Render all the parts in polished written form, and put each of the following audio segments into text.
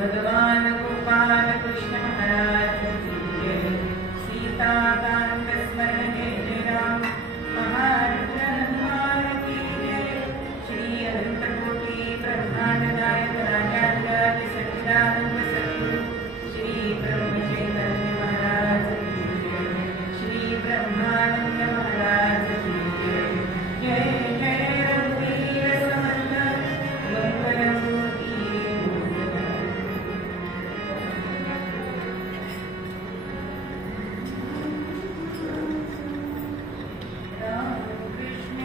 भगवान गोपाल कृष्ण महाराज की जय। सीता कांत स्मरण जय जय राम। महारुद्र हनुमान की जय। श्री अनंत कोटि ब्रह्मांड नायक राजाधिराज सच्चिदानंद सद्गुरु श्री ब्रह्म चैतन्य महाराज की जय। श्री ब्रह्मानंद महाराज की जय। जय जय रघुवीर समर्थ मंगलम कृष्ण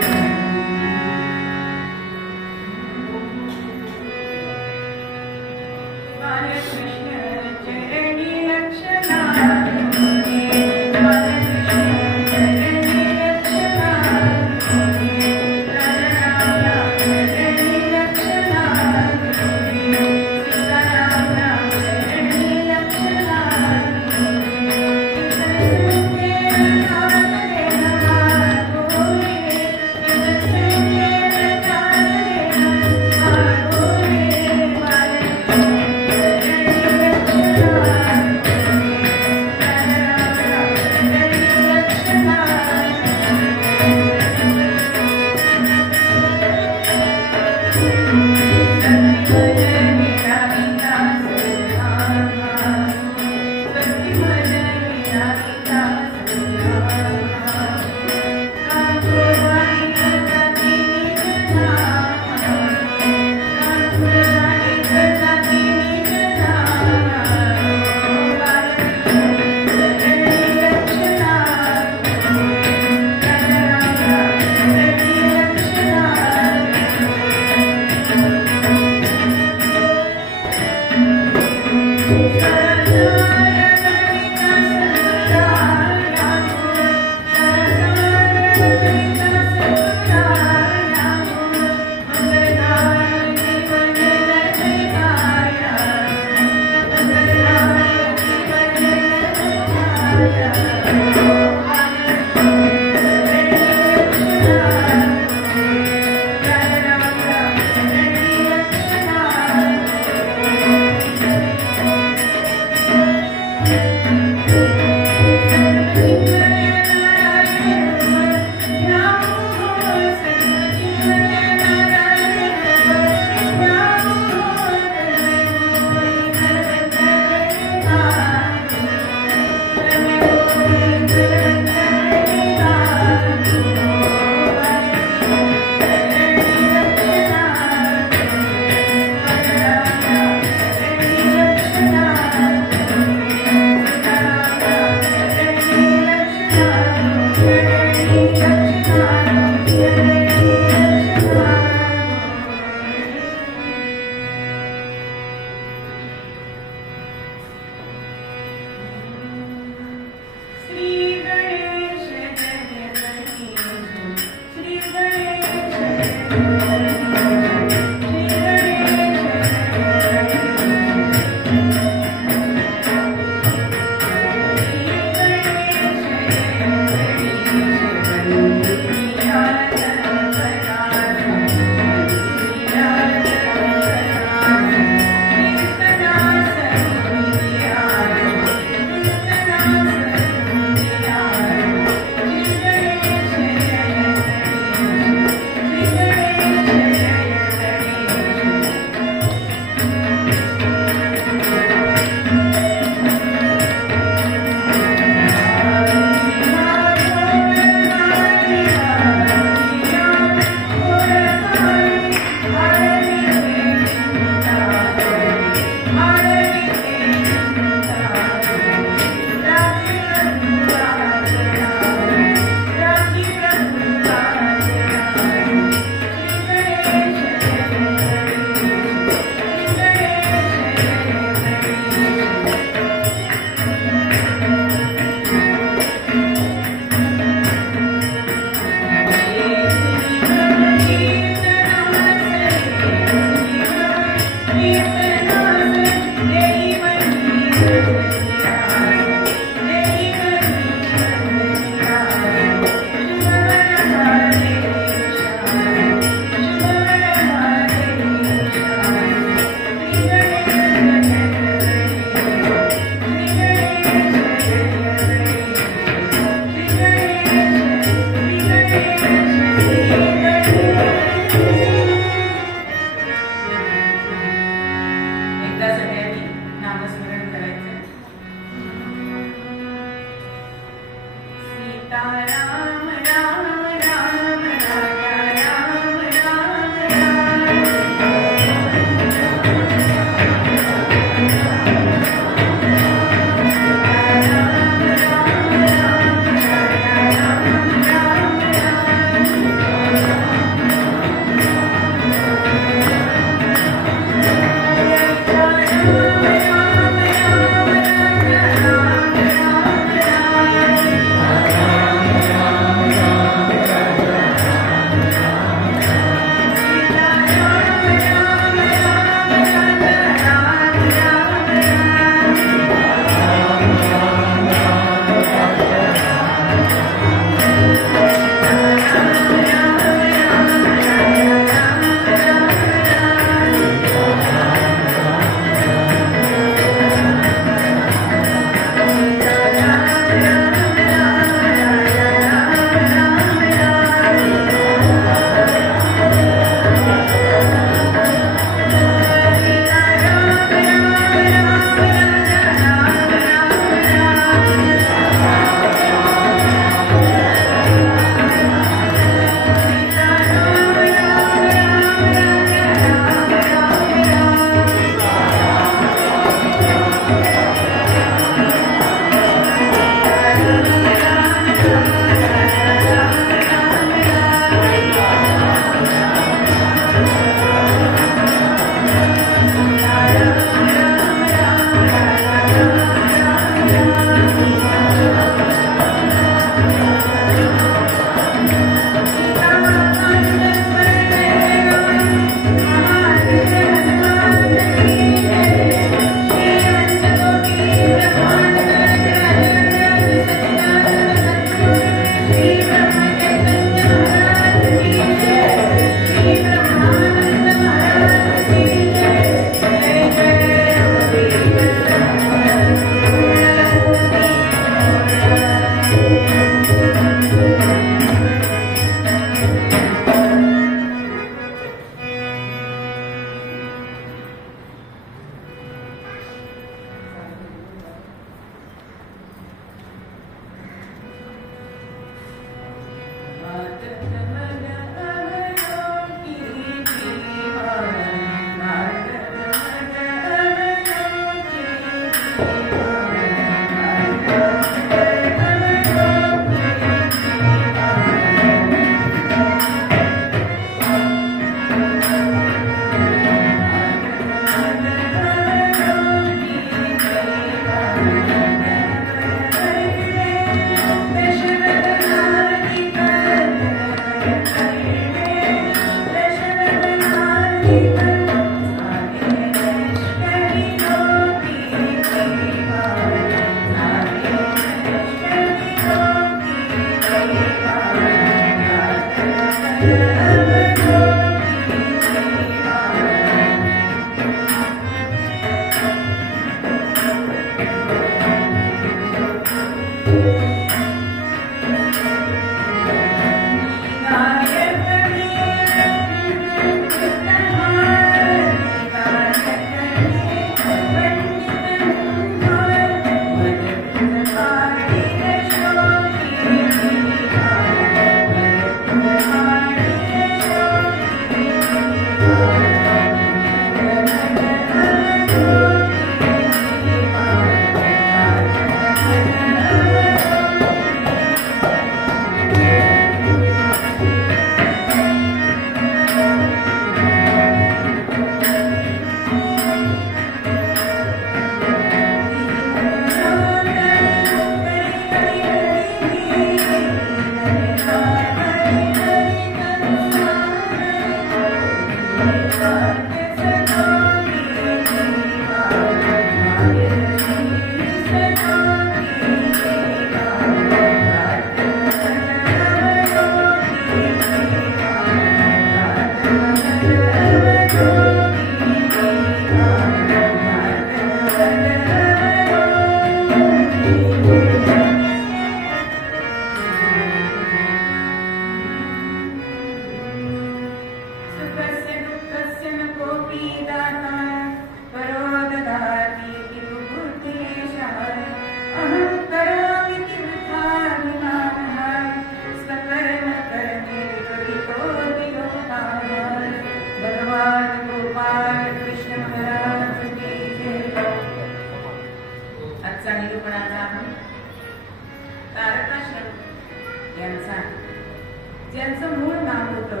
ज्यांचं मूळ नाव होतं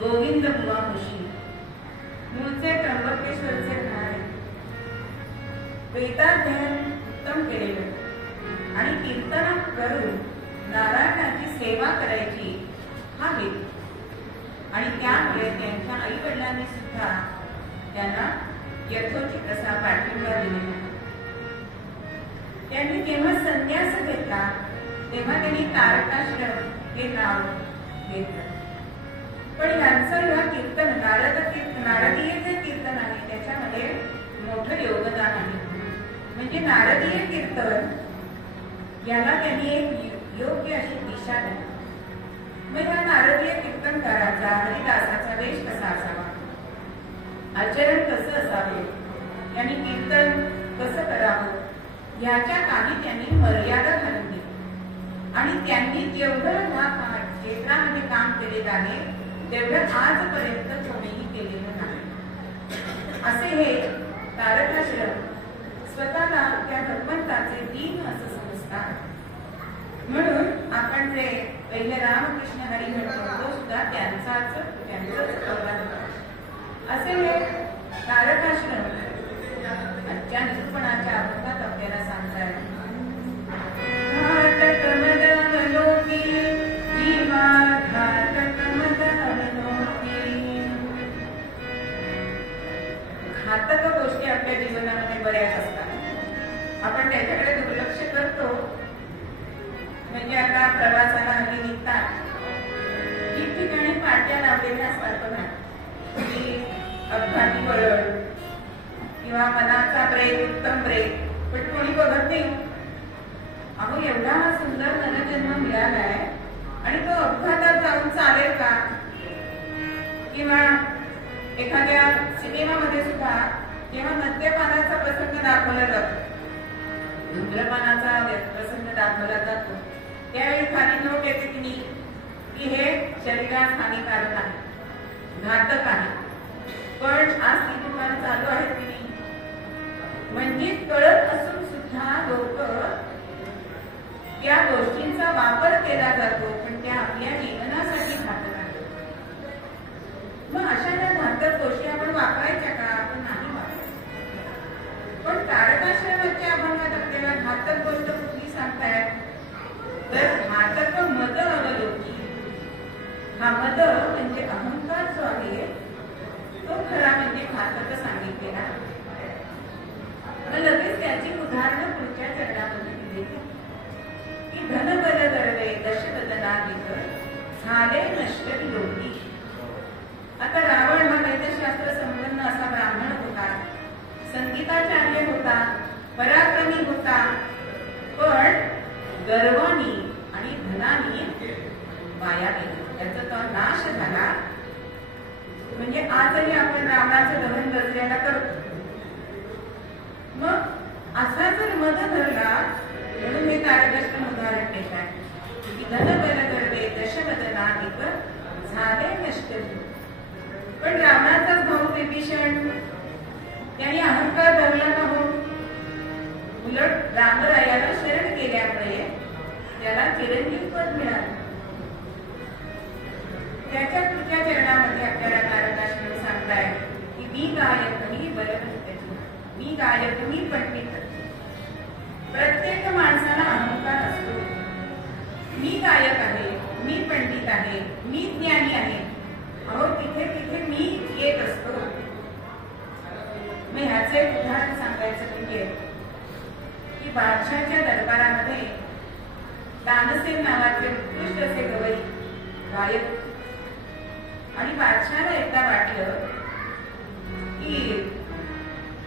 गोविंद बुवा मुशी, मूळचे त्र्यंबकेश्वरचे राहणारे, वेदाध्ययन उत्तम केलेलं आणि कीर्तन करून नारायणाची सेवा करायची हा हेतू, आणि त्यामुळे त्यांच्या आई वडिलांनी सुद्धा त्यांना यथोचित असा पाठिंबा दिलेला. त्यांनी जेव्हा संन्यास घेतला तेव्हा त्यांनी तारकाश्रम हे नाव घेतलं. पण यांचं या कीर्तन नारदीय जे कीर्तन आहे त्याच्यामध्ये मोठं योगदान आहे. म्हणजे नारदीय कीर्तन याला त्यांनी एक योग्य अशी दिशा दिली. मग या नारदीय कीर्तनकाराचा हरिदासाचा वेश कसा असावा, आचरण कसं असावे, यांनी कीर्तन कसं करावं याच्या काही त्यांनी मर्यादा घालून दिली. आणि त्यांनी जेवढं ह्या क्षेत्रामध्ये काम केलेलं आहे तेवढं आजपर्यंत कोणीही केलेलं नाही. असे हे तारकाश्रम स्वतःला त्या भगवंताचे दीन असं समजतात. म्हणून आपण जे पहिले रामकृष्ण हरी म्हणतो तो सुद्धा त्यांचाच असे हे तारकाश्रम आजच्या निरूपणाच्या अर्थात आपल्याला सांगतात. घातक गोष्टी आपल्या जीवनामध्ये बऱ्याच असतात, आपण त्याच्याकडे दुर्लक्ष करतो. म्हणजे आता प्रवासाला हल्ली निघतात, ठिकठिकाणी पाट्या लावलेल्या असतात बघा, की अपघाती वळण किंवा मनाचा ब्रेक, उत्तम ब्रेक, पण कोणी बघत नाही. अहो एवढा हा सुंदर नरजन्म मिळालाय आणि तो अपघातात जाऊन चालेल का? किंवा एखाद्या सिनेमामध्ये सुद्धा जेव्हा मद्यपानाचा प्रसंग दाखवला जातो, धूम्रपानाचा प्रसंग दाखवला जातो, त्यावेळी खाली नोट येते की नाही की हे शरीरास हानिकारक आहे, घातक आहे, पण आज ती दुकानं चालू आहेत की नाही? म्हणजे कळत असून सुद्धा लोक त्या गोष्टींचा वापर केला जातो, पण त्या आपल्या जीवनासाठी घातक आहेत. मग अशा त्या घातक गोष्टी आपण वापरायच्या का? आपण नाही वापरायच्या. पण तारकाश्रमाच्या अभंगात आपल्याला घातक गोष्ट कुठली सांगतायत? तर घातक मद अवलोकी. हा मद म्हणजे अहंकार जो आहे तो खरा म्हणजे घातक सांगितलेला. लगेच त्याची उदाहरणं पुढच्या चरणामध्ये दिली की धनबल गर्वे दशवदनाधिक झाले नष्ट लोकी. आता रावण हा वेदशास्त्र संपन्न असा ब्राह्मण होता, संगीताचार्य होता, पराक्रमी होता, पण गर्वानी आणि धनानी माया केली, त्याचा तो नाश झाला. म्हणजे आजही आपण रावणाचं दहन गजऱ्याला करतो. मग असा जर मद धरला, म्हणून हे तारकाश्रम उदाहरण देत आहे की धनबल गर्वे दशवदनाधिक झाले नष्ट. पण रावणाचाच भाऊ विभीषण त्याने अहंकार धरला का हो? उलट रामरायाला शरण केल्यामुळे त्याला चिरंजीव पद मिळालं. त्याच्या पुढच्या चरणामध्ये आपल्याला तारकाश्रम सांगताय की मी गायक मी बलवंत, मी गायक मी पंडित. प्रत्येक माणसाला अहंकार असतो. मी गायक आहे, मी पंडित आहे, मी ज्ञानी आहे. अहो तिथे तिथे मी येत असतो. मग ह्याचे एक उदाहरण सांगायचं म्हणजे की बादशाहच्या दरबारामध्ये तानसेन नावाचे उत्कृष्ट असे गवई गायक. आणि बादशाहाला एकदा वाटलं की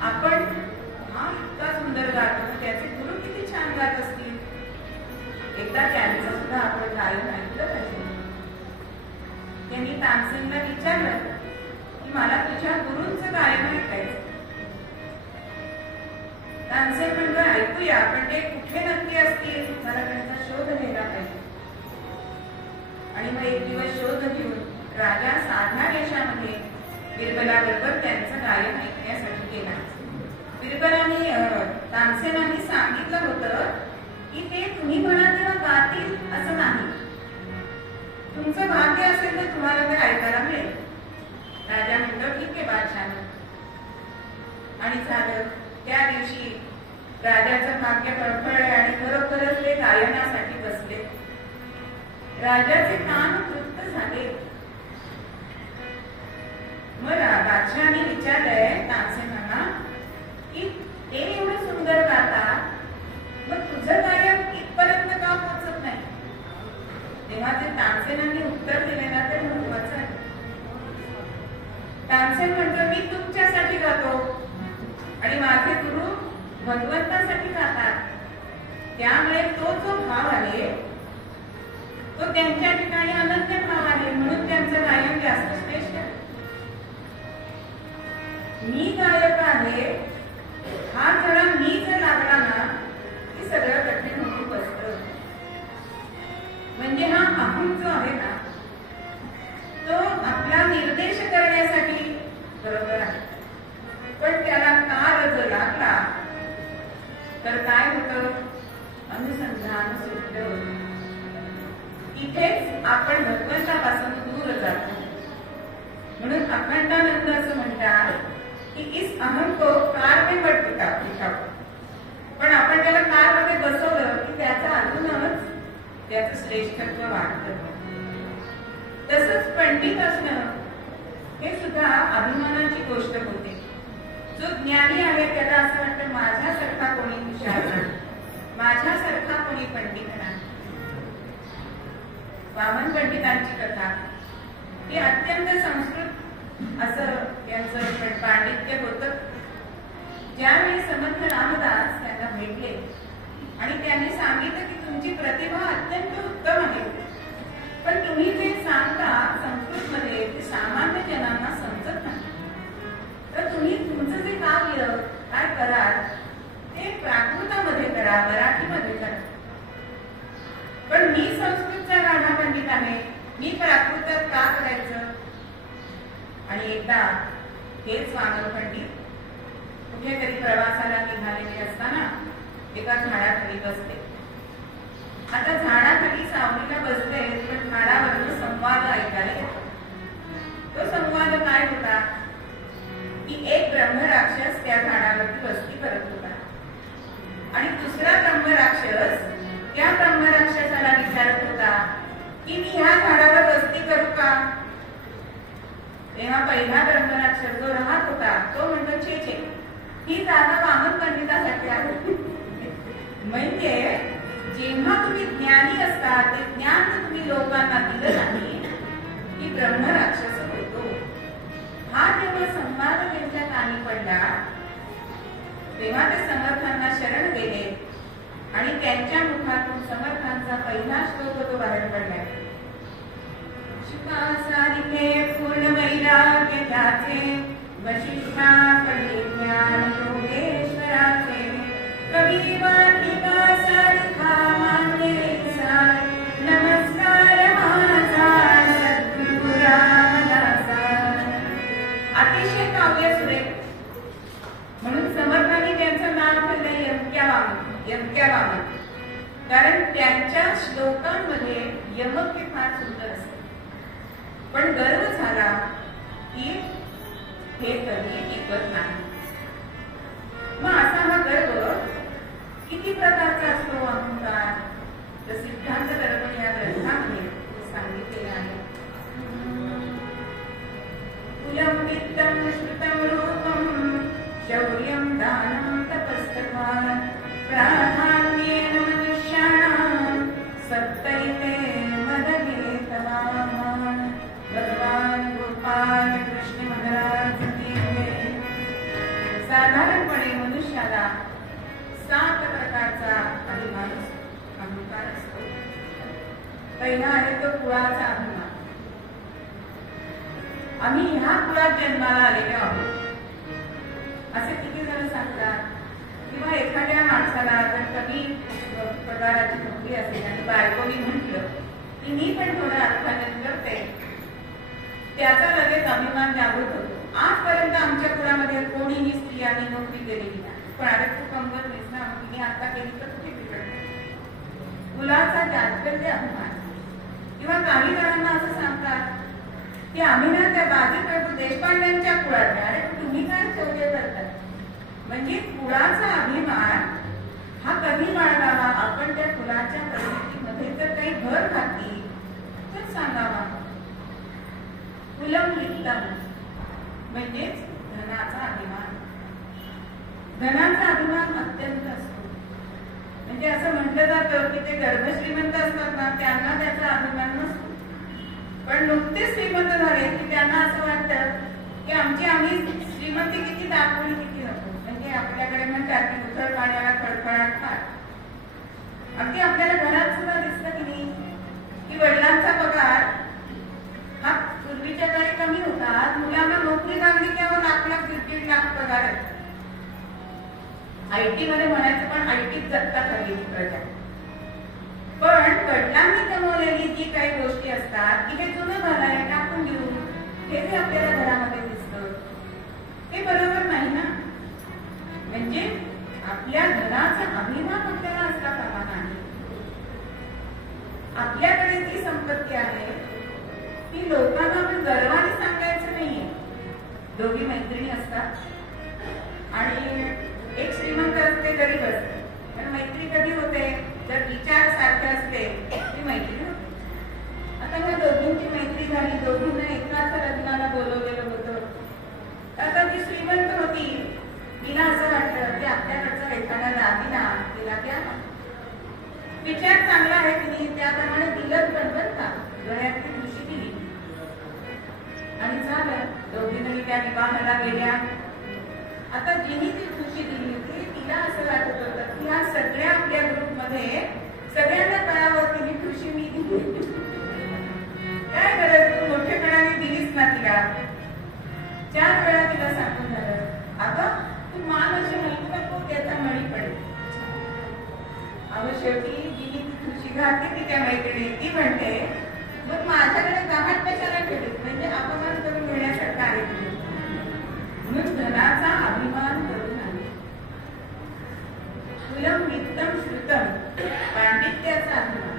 आपण हा इतका सुंदर गातो, त्याचे गुरु किती छान गात असतील, एकदा त्यांचं सुद्धा आपण गायन ऐकलं पाहिजे. त्यांनी तानसेनला विचारलं की मला तुझ्या गुरूंचं गायन ऐकायचं. तानसेन म्हणतो ऐकूया, पण ते कुठे नक्की असतील, मला त्यांचा शोध घ्यायला पाहिजे. आणि मग एक दिवस शोध घेऊन राजा साध्या देशामध्ये बिरबलाबरोबर त्यांचं गायन ऐकण्यासाठी गेला. बिरबलाने तानसेनांनी सांगितलं होतं की ते तुम्ही म्हणा तेव्हा गातील असं नाही, तुमचं भाग्य असेल तर तुम्हाला ते ऐकायला मिळेल. राजा म्हणतो ठीक आहे बादशाह. आणि झालं. त्या दिवशी राजाचं भाग्य फळफळलं आणि खरोखरच ते गायनासाठी बसले. राजाचे कान तृप्त झाले. मग बादशाहाने विचारलंय तानसेनांना की ते एवढं सुंदर गातात, मग तुझं गायन इथपर्यंत का पोहोचत नाही? तेव्हा ते तानसेनांनी उत्तर दिले ना ते महत्वाचं आहे. तानसेन म्हणतो मी तुमच्यासाठी गातो आणि माझे गुरु भगवंतासाठी गातात, त्यामुळे तो जो भाव आहे तो त्यांच्या ठिकाणी अनन्य भाव आहे, म्हणून त्यांचं गायन जास्त श्रेष्ठ आहे. मी गायक आहे हा जरा मी जर लागला ना की सगळं कठीण होऊन बसतं. म्हणजे हा अहं जो आहे ना तो आपला निर्देश करण्यासाठी बरोबर आहे, पण त्याला कार जर लागला तर काय होतं? अनुसंधान सुद्धा होतं. इथेच आपण भगवंतापासून दूर जातो. म्हणून अखंडानंद असं म्हणतात की इस अहम को कार में मत बिठाओ. पण आपण त्याला कार मध्ये बसवलं की त्याचा अजूनच त्याचं श्रेष्ठत्व वाढतं. तसंच पंडित असणं हे सुद्धा अभिमानाची गोष्ट होते. जो ज्ञानी आहे त्याला असं वाटतं माझ्यासारखा कोणी हुशार नाही, माझ्यासारखा कोणी पंडित नाही. वामन पंडितांची कथा ही अत्यंत संस्कृत असं त्यांचं पांडित्य होतं. ज्यावेळी समर्थ रामदास त्यांना भेटले आणि त्यांनी सांगितलं की तुमची प्रतिभा अत्यंत उत्तम आहे, पण तुम्ही जे सांगता संस्कृत मध्ये ते सामान्य जनांना समजत नाही, तर तुम्ही तुमचं जे काव्य काय कराल ते प्राकृतामध्ये करा, मराठीमध्ये करा. पण मी संस्कृतचा गाढा पंडित आहे, मी प्राकृत का करायचं? आणि एकदा हेच वानर पंडित कुठेतरी प्रवासाला निघालेले असताना एका झाडाखाली बसले. आता झाडाखाली सावलीला बसले, पण झाडावरून संवाद ऐकायला येतो. तो संवाद काय होता की एक ब्रह्मराक्षस त्या झाडावरती वस्ती करत होता आणि दुसरा ब्रह्मराक्षस त्या ब्रह्मराक्षसाला विचारत होता की मी ह्या झाडावर वस्ती करू का? तेव्हा पहिला ब्रह्मराक्षस जो राहत होता तो म्हणतो, छे छे, ही जागा वामन पंडितासाठी आहे. म्हणजे जेव्हा तुम्ही ज्ञानी असता ते ज्ञान तुम्ही लोकांना दिलं नाही की ब्रह्मराक्षस होतो. हा जेव्हा संवाद त्यांच्या कानी पडला तेव्हा ते समर्थांना शरण गेले आणि त्यांच्या मुखातून समर्थांचा पहिला श्लोक तो बाहेर पडला. शुकासारिके पूर्ण वैराग्य त्याचे, वशिष्ठाकडे ज्ञान योगेश्वराचे, कवी वाटिका सारखा मान्य सार, नमस्कार माझा सद्गुरा मनाचा. अतिशय काव्य सुरेख म्हणून समर्थांनी त्यांचं नाव ठेवलं यमक्या वामन. यमक्या वामन कारण त्यांच्या श्लोकांमध्ये यमक हे फार सुंदर असते. पण गर्व झाला की हे कधी टिकत नाही. मग असा हा गर्व किती प्रकारचा असतो अहंकार, तर सिद्धांत दर्पण या ग्रंथामध्ये सांगितलेलं आहे. कुलं वित्तं श्रुतं रूपं शौर्यं दानं तपस्तथा प्राधान्येन मनुष्याणां सप्तैते मदहेतवा. भगवान गोपाल कृष्ण महाराज की जय. साधारणपणे मनुष्याला 7 प्रकारचा अभिमान असतो, अहंकार असतो. पहिला आहे तो कुळाचा अभिमान. आम्ही ह्या कुळात जन्माला आलेलो आहोत असे किती जण सांगतात. किंवा एखाद्या माणसाला जर कमी पगाराची नोकरी असेल आणि बायकोनी म्हटलं की मी पण थोडं अर्थार्जन करते, त्याचा लगेच अभिमान जागृत होतो. आजपर्यंत आमच्या कुळामध्ये कोणीही स्त्रियांनी नोकरी केलेली नाही, पण अरे तू कंबर नाहीस ना, तिने आता केली तर कुठे बिघडलं. कुलाचा जागृत अभिमान. किंवा काही जणांना असं सांगतात की आम्ही ना त्या बाजीप्रभू देशपांड्यांच्या कुळात, अरे तुम्ही काय चौके करतात. म्हणजे कुळाचा अभिमान हा कधी बाळगावा? आपण त्या कुळाच्या परिस्थितीमध्ये जर काही भर घातली तर सांगावा. कुलम लिप्तम म्हणजेच धनाचा अभिमान. धनाचा अभिमान अत्यंत असतो. म्हणजे असं म्हटलं जातं की ते गर्भश्रीमंत असतात ना, त्यांना त्याचा अभिमान नसतो. पण नुकतेच श्रीमंत झाले की त्यांना असं वाटतं की आम्ही श्रीमंती किती दाखवली किती नको. म्हणजे आपल्याकडे म्हणतात की उथळ पाण्याला खडखडाट फार. अगदी आपल्याला घरात सुद्धा दिसतं की नाही की वडिलांचा पगार हा पूर्वीच्या काळी कमी होता. मुलांना नोकरी लागली की आपण 1,00,000 लाख पगार आहे. IT मध्ये म्हणायचं पण ITत जगता खरी प्रजा. पण वडिलांनी कमवलेली जी काही गोष्टी असतात की हे जुनं झालंय टाकून देऊ, हे जे आपल्याला घरामध्ये दिसतं ते बरोबर नाही ना. म्हणजे आपल्या घराचा अभिमान आपल्याला असला कामा नाही. आपल्याकडे जी संपत्ती आहे ती लोकांना आपण गर्वाने सांगायचं नाहीये. दोघी मैत्रिणी असतात आणि एक श्रीमंत असते, गरीब असते. पण मैत्री कधी होते? जर विचार सारखे असते ती मैत्री होते. आता या दोघींची मैत्री झाली, दोघींना एकाच लग्नाला बोलवलेलं होतं. आता ती श्रीमंत होती, तिला असं वाटलं की आपल्याकडचा एखादा दागिना तिला द्या. विचार चांगला आहे तिने त्याप्रमाणे दिलं, पण बरं का गळ्यातली खुशी दिली आणि झालं. दोघींनी त्या विवाहाला गेल्या. आता जिनी ती खुशी दिली होती तिला असं वाटत होतं की ह्या सगळ्या आपल्या ग्रुपमध्ये सगळ्यांना कळावं की ही खुशी मी दिली. काय गरज, तू मोठेपणाने दिलीस ना तिला. 4 वेळा तिला सांगून झालं, अगं तू मान अशी हलवू नको, त्याचा मळी पडेल. अहो शेवटी जिनी ती खुशी घातली ती त्या मैत्रिणी. ती म्हणते मग माझ्याकडे गहाट कशाला ठेवली, म्हणजे अपमान करून घेण्यासारखं आहे. म्हणून धनाचा अभिमान करू नये. कुलम वित्तम श्रुतम, पांडित्याचा अभिमान.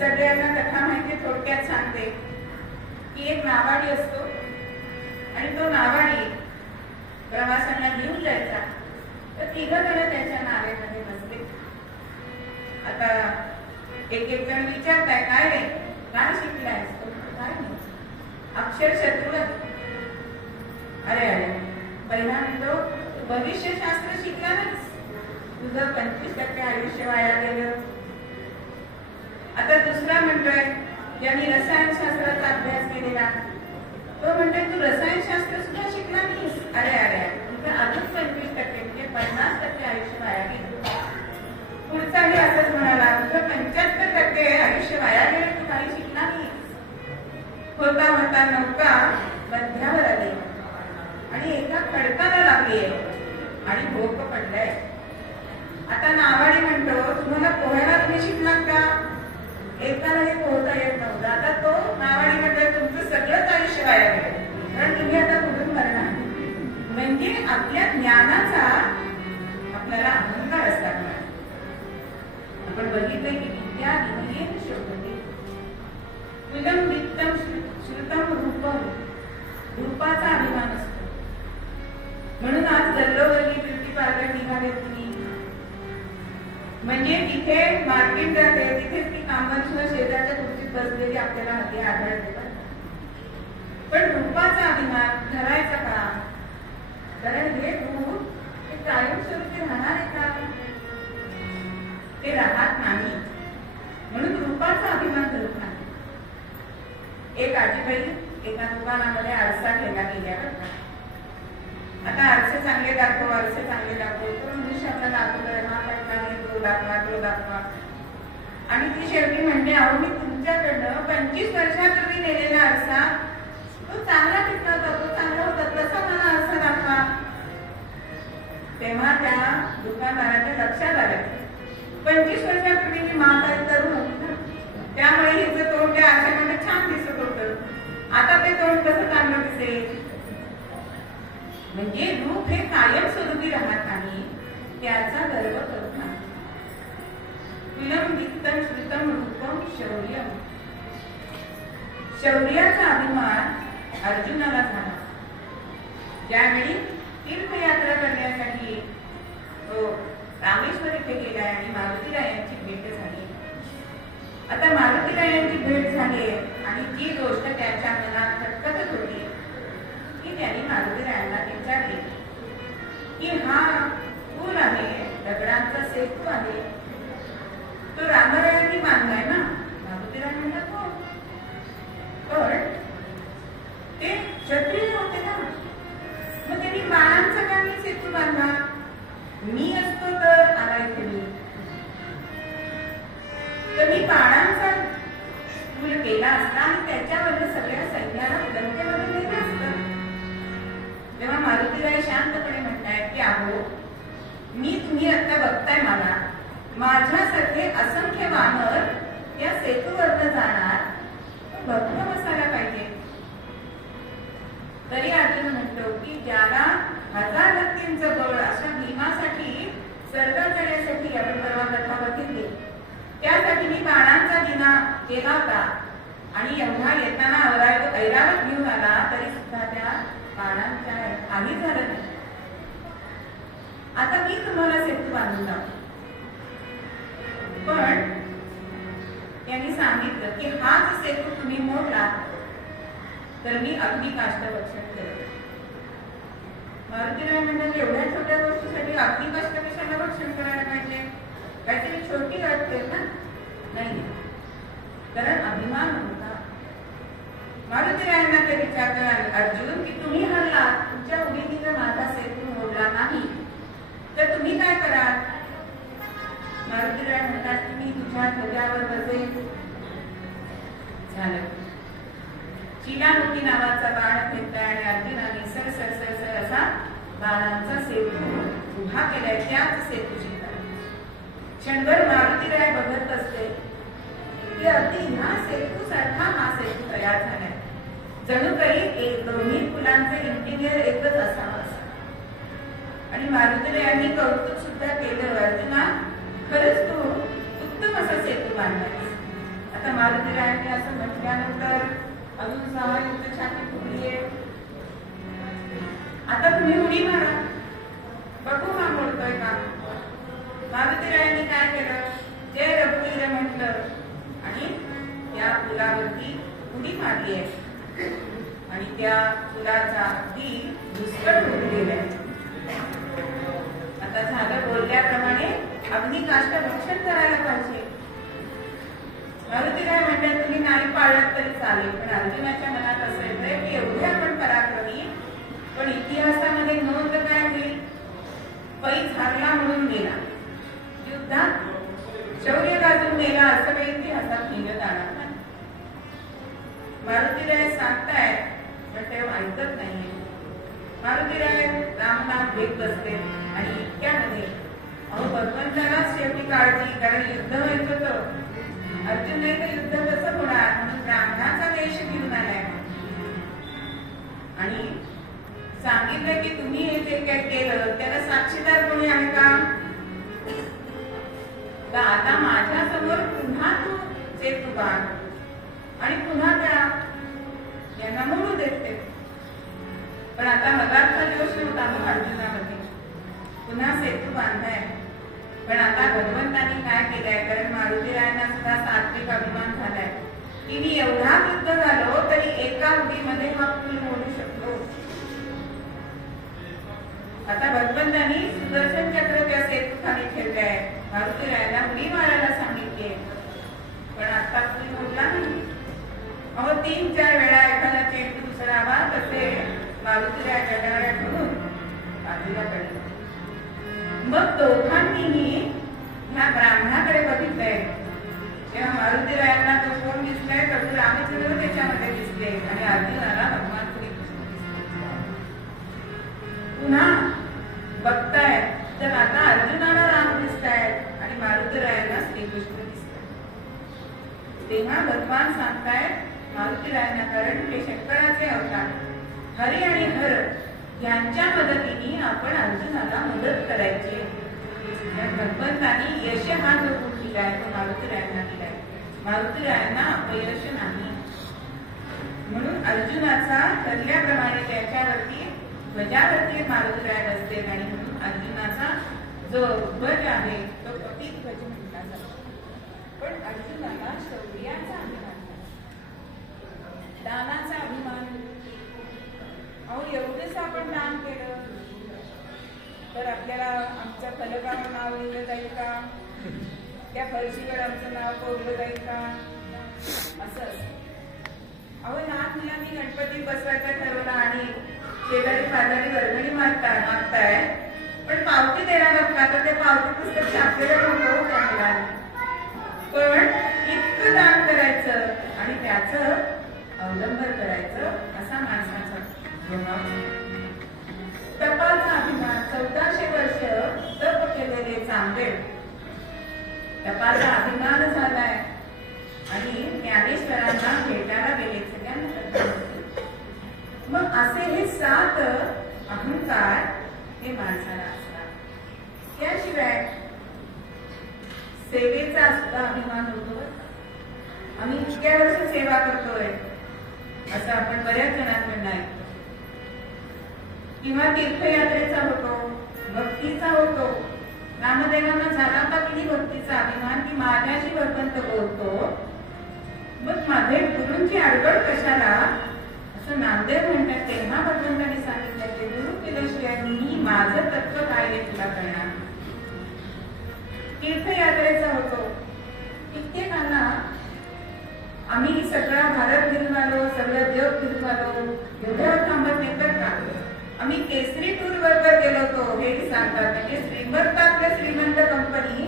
सगळ्यांना कथा माहिती, थोडक्यात सांगते की एक नावाडी असतो आणि तो नावाडी प्रवासांना घेऊन जायचा, तर तिघ जण त्याच्या नावेमध्ये बसले. आता एक जण विचारताय, काय रे, काय शिकलाय? काय नाही, अक्षर शत्रुला. अरे अरे, पहिला म्हणतो भविष्यशास्त्र शिकला नाहीस, तुझं 25% आयुष्य वाया गेलं. आता दुसरा म्हणतोय, ज्यांनी रसायनशास्त्राचा अभ्यास केलेला, तो म्हणतोय तू रसायनशास्त्र सुद्धा शिकला नाहीस. अरे अरे, तुझं अजून 25% म्हणजे 50% आयुष्य वाया गेलं. पुढचाही असंच म्हणाला, तुझं 75% आयुष्य वाया गेलं, तू काही शिकला नाहीस. होता होता नौका बंध्यावर आली आणि एका खडकाला लागली आणि भोक पडलाय. आता नावाडी म्हणतो, तुम्हाला पोहायला तुम्ही शिकलात का? एकालाही पोहता येत नव्हतं. आता तो नावाडी म्हणतोय, तुमचं सगळंच आयुष्य वाया गेलं, कारण तुम्ही आता कुठून करणार. म्हणजे आपल्या ज्ञानाचा आपल्याला अहंकार असतात. आपण बघितलंय की विद्या विनयेन शोभते. कुलम वित्तम श्रुतम रूपम, रूपाचा अभिमान असतो. म्हणून आज दल्लोवरली ब्युटी पार्लर निघाले तुम्ही, म्हणजे तिथे मार्केट जाते, तिथेच ती कामांच्या शेजारच्या खुर्चीत बसलेली आपल्याला हल्ली आढळते. पण रूपाचा अभिमान धरायचा का? कारण हे रूप ते कायमस्वरूपी राहणार आहे का? ते राहत नाही. म्हणून रूपाचा अभिमान धरत नाही. एक आजीबाई एका दुकानामध्ये आरसा ठेवला गेल्या. आता आरसे चांगले दाखव, आरसे चांगले दाखव, तो मनुष्य आपला दाखवतोय, हा पटला नाही, तो दाखवा, तो दाखवा. आणि ती शेवटी म्हणते, अहो मी तुमच्याकडनं 25 वर्षापूर्वी नेलेला आरसा, तो चांगला टिकला होता, तो चांगला होता, तसा मला आरसा दाखवा. तेव्हा त्या दुकानदाराच्या लक्षात आलं, 25 वर्षापूर्वी मी महाकाय तरुण होती, त्यामुळे हिचं तोंड त्या आरशामध्ये छान दिसत होतं. आता ते तोंड कसं चांगलं दिसेल? म्हणजे रूप हे कायमस्वरूपी राहत नाही, त्याचा गर्व करत नाही. कुलम वित्तम श्रुतम रूपम शौर्यम, शौर्याचा अभिमान अर्जुनाला झाला. ज्यावेळी तीर्थयात्रा करण्यासाठी तो रामेश्वर इथे गेला आणि मारुतीरायांची भेट झाली. आता मारुतीरायांची भेट झाली आणि जी गोष्ट त्याच्या मनात खटकत होती की त्यांनी मारुतीरायांना विचारले की हा पूल आहे, दगडांचा सेतू आहे, तो रामरायांनी बांधलाय ना? मारुतीराय म्हणतात हो, पण ते क्षत्रिय होते ना, मग त्यांनी बाणांचा का मी सेतू बांधला? मी असतो तर आलाय तुम्ही, तर मी बाणांचा पूल केला असता आणि त्याच्यामध्ये सगळ्या सैन्याला लंकेमध्ये नेलं असतं. तेव्हा मारुतीराय शांतपणे म्हणतायत की अहो, मी तुम्ही आता बघताय मला, माझ्यासारखे असंख्य वानर या सेतूवरनं जाणार, भक्त बसायला पाहिजे. तरी अर्जुन म्हणतो की ज्याला 1000 हत्तींचं बळ अशा भीमासाठी स्वर्गात जाण्यासाठी आपण परवा कथा बघितली, त्यासाठी मी बाणांचा जिना केला होता आणि एवढा येताना ऐरावत घेऊन आला तरी सुद्धा त्या बाणांच्या काही झालं नाही. आता मी तुम्हाला सेतू बांधून लावतो. पण त्यांनी सांगितलं की हा जर सेतू तुम्ही मोडला तर मी अग्निकाष्ठ भक्षण करेन. मारुतीराय म्हणतात एवढ्या छोट्या गोष्टीसाठी अग्निकाष्ठ कशाला भक्षण करायला पाहिजे? काहीतरी छोटी वाटते ना? नाही, कारण अभिमान होता. मारुतीरायांना ते विचारतात अर्जुन की तुम्ही हरला, तुमच्या उमेदीने माझा सेतू मोडला नाही तर तुम्ही काय कराल? मारुतीराय म्हणतात की मी तुझ्या ध्वजावर बसेल. झालं. चिलामुखी नावाचा बाण फेकलाय आणि अर्जुनाने सर सर सर सर असा बाणांचा सेतू उभा केलाय. त्याच सेतूची क्षणभर मारुतीराय बघत असते की अगदी ह्या सेतू सारखा हा सेतू तयार झालाय. जणू काही दोन्ही फुलांचे इंजिनियर एकच असावं असं. आणि मारुतीरायांनी कौतुक सुद्धा केलं, अर्जुना खरंच तू उत्तम असा सेतू बांधलायस. आता मारुतीरायांनी असं म्हटल्यानंतर अजून 6 युद्ध छाती फुटली आहे. आता तुम्ही उडी मारा, बघू हा मोडतोय का. मारुतीरायांनी काय केलं, जय रघुवीर म्हटलं आणि त्या पुलावरती उडी मारली आहे. आणि त्या पुलाचा अगदी दुष्कट होऊन गेलाय. आता झालं बोलल्याप्रमाणे अग्निकाष्ठ भक्षण करायला पाहिजे. मारुतीराय म्हणतात तुम्ही नाही पाळत तरी चालेल, पण अर्जुनाच्या मनात असं येतंय की एवढे आपण पराक्रमी, पण इतिहासामध्ये नोंद काय होईल, पैज हारला म्हणून गेला, युद्धात शौर्य गाजून गेला असं काही इतिहासात लिहिलं जाणार नाही. मारुतीराय सांगतायत पण ते ऐकत नाहीये. मारुतीराय रामनाम घेत बसले आणि इतक्यामध्ये भगवंतालाच शेवटी काळजी, कारण युद्ध व्हायचं होतं. अर्जुन नाही तर युद्ध कसं होणार, म्हणून ब्राह्मणाचा वेश घेऊन आलाय आणि सांगितलं की तुम्ही हे जे काय केलं त्याला साक्षीदार कोणी आहे का. आता माझ्या समोर पुन्हा तू सेतू बांध आणि पुन्हा त्या यांना मोडू देते. पण आता मगाचा जोश नव्हता मग अर्जुनामध्ये, पुन्हा सेतू बांधाय. पण आता भगवंतांनी काय केलंय, कारण मारुतीरायांना सुद्धा सात्विक अभिमान झालाय की मी एवढा युद्ध झालो तरी एका उडीमध्ये हा पूल मोडू शकतो. आता भगवंतांनी सुदर्शन चक्र त्या सेतू खाली ठेवलंय. मारुतीरायांना उडी मारायला सांगितले, पण आता पूल मोडला नाही. 3-4 वेळा एखादा चेंडू उसळावा तसे मारुतीराय गटाऱ्या करून बाजूला पडले. मग दोघांनीही ह्या ब्राह्मणाकडे बघितलंय. तेव्हा मारुतीरायांना तो कोण दिसलाय, प्रभू रामचंद्र त्याच्यामध्ये दिसले आणि अर्जुनाला भगवान श्रीकृष्ण दिसले. पुन्हा बघताय तर आता अर्जुनाला राम दिसतायत आणि मारुतीरायांना श्रीकृष्ण दिसतायत. तेव्हा भगवान सांगतायत मारुतीरायांना, कारण ते शंकराचे अवतार हरी आणि हर यांच्या मदतीने आपण अर्जुनाला मदत करायची. भगवंतांनी यश हा जो गुण दिलाय तो मारुतीरायांना दिलाय. मारुतीरायांना अपयश नाही, म्हणून अर्जुनाचा ठरल्याप्रमाणे त्याच्यावरती ध्वजावरती मारुतीराय बसते आणि म्हणून अर्जुनाचा जो ध्वज आहे तो कपित ध्वज म्हटला जातो. पण अर्जुनाला शौर्याचा अभिमान, दानाचा अभिमान. एवढेच आपण दान केलं तर आपल्याला आमच्या फलकावर नाव लिहिलं जाईल का, त्या फरशीवर आमचं नाव कोरलं जाईल का, असं असतं. लहान मुलांनी गणपती बसवायचा ठरवला आणि शेजारी पाजारी वर्गणी मागताय, पण पावती देणार का, तर ते पावती पुस्तक छापलेलं नको त्या मुलांनी. पण इतकं दान करायचं आणि त्याचं अवलंबन करायचं असा माणसाचा तपाचा अभिमान. 1400 वर्ष तप केलेले चांदेल तपाचा अभिमान झालाय आणि ज्ञानेश्वरांना भेटायला गेले सगळ्यांना. मग असे हे 7 अहंकार हे माणसाला असतात. त्याशिवाय सेवेचा सुद्धा अभिमान होतो. आम्ही इतक्या वर्ष सेवा करतोय असं आपण बऱ्याच जणांकडून ऐकतो. किंवा तीर्थयात्रेचा होतो, भक्तीचा होतो. नामदेवांना झाला का किती भक्तीचा अभिमान की माझ्याशी भगवंत बोलतो, मग माझे गुरूंची अडगड कशाला असं नामदेव म्हणतात. तेव्हा भगवंतांनी सांगितलं की गुरु केल्याशिवाय मी माझं तत्व काय हे तुला कळणार. तीर्थयात्रेचा होतो. कित्येकांना आम्ही सगळा भारत फिरून आलो, सगळं जग फिरून आलो, एवढ्यावर थांबत नाही तर का. आम्ही केसरी टूर बरोबर गेलो होतो हे सांगतात. म्हणजे श्रीमंतातल्या श्रीमंत कंपनी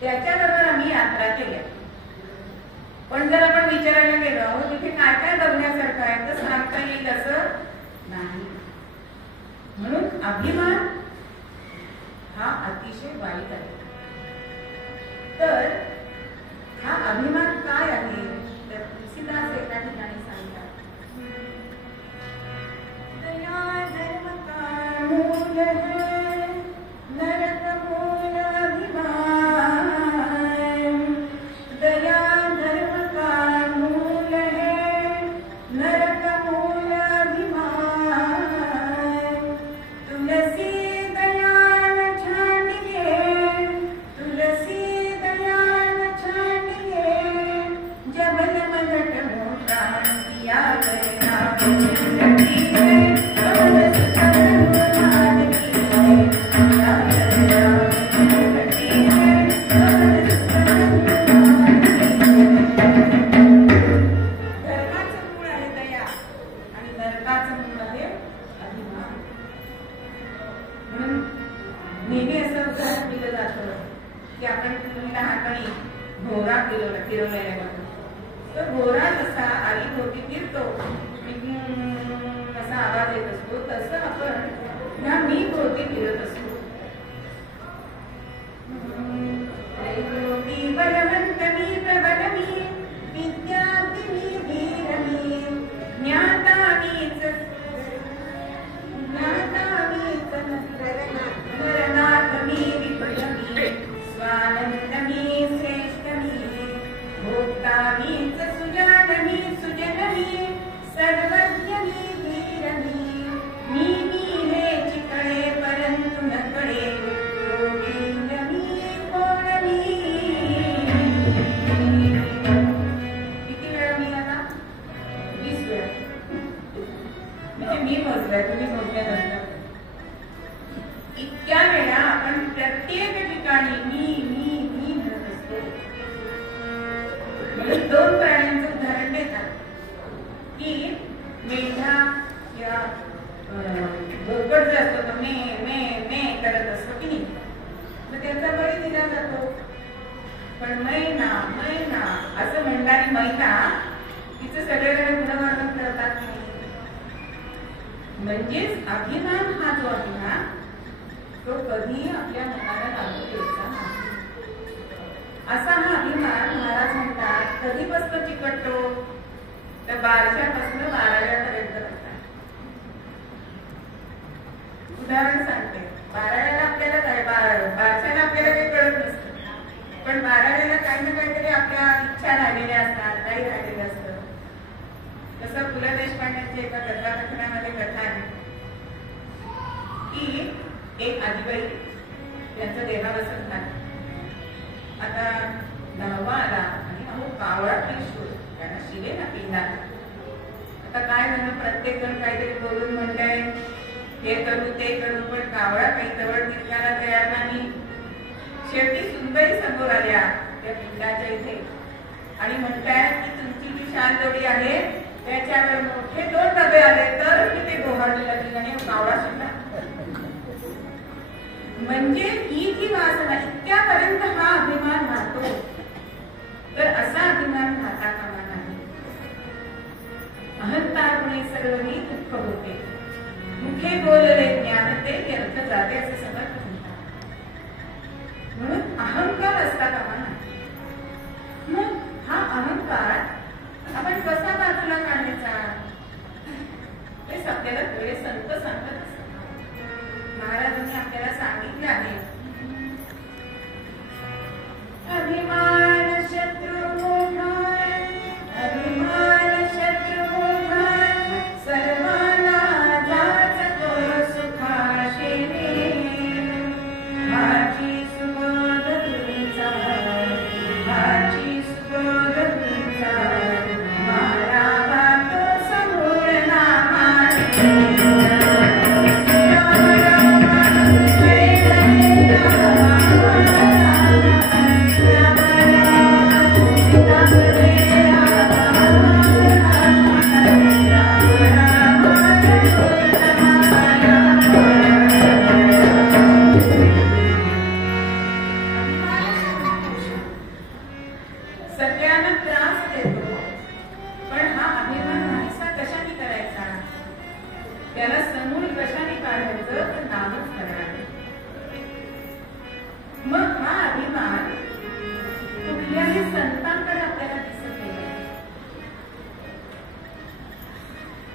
त्याच्याबरोबर आम्ही यात्रा केल्या. पण जर आपण विचारायला गेलो तिथे काय काय बघण्यासारखं आहे तर सांगता येईल असं नाही. म्हणून अभिमान हा अतिशय वाईट आहे. तर हा अभिमान काय आहे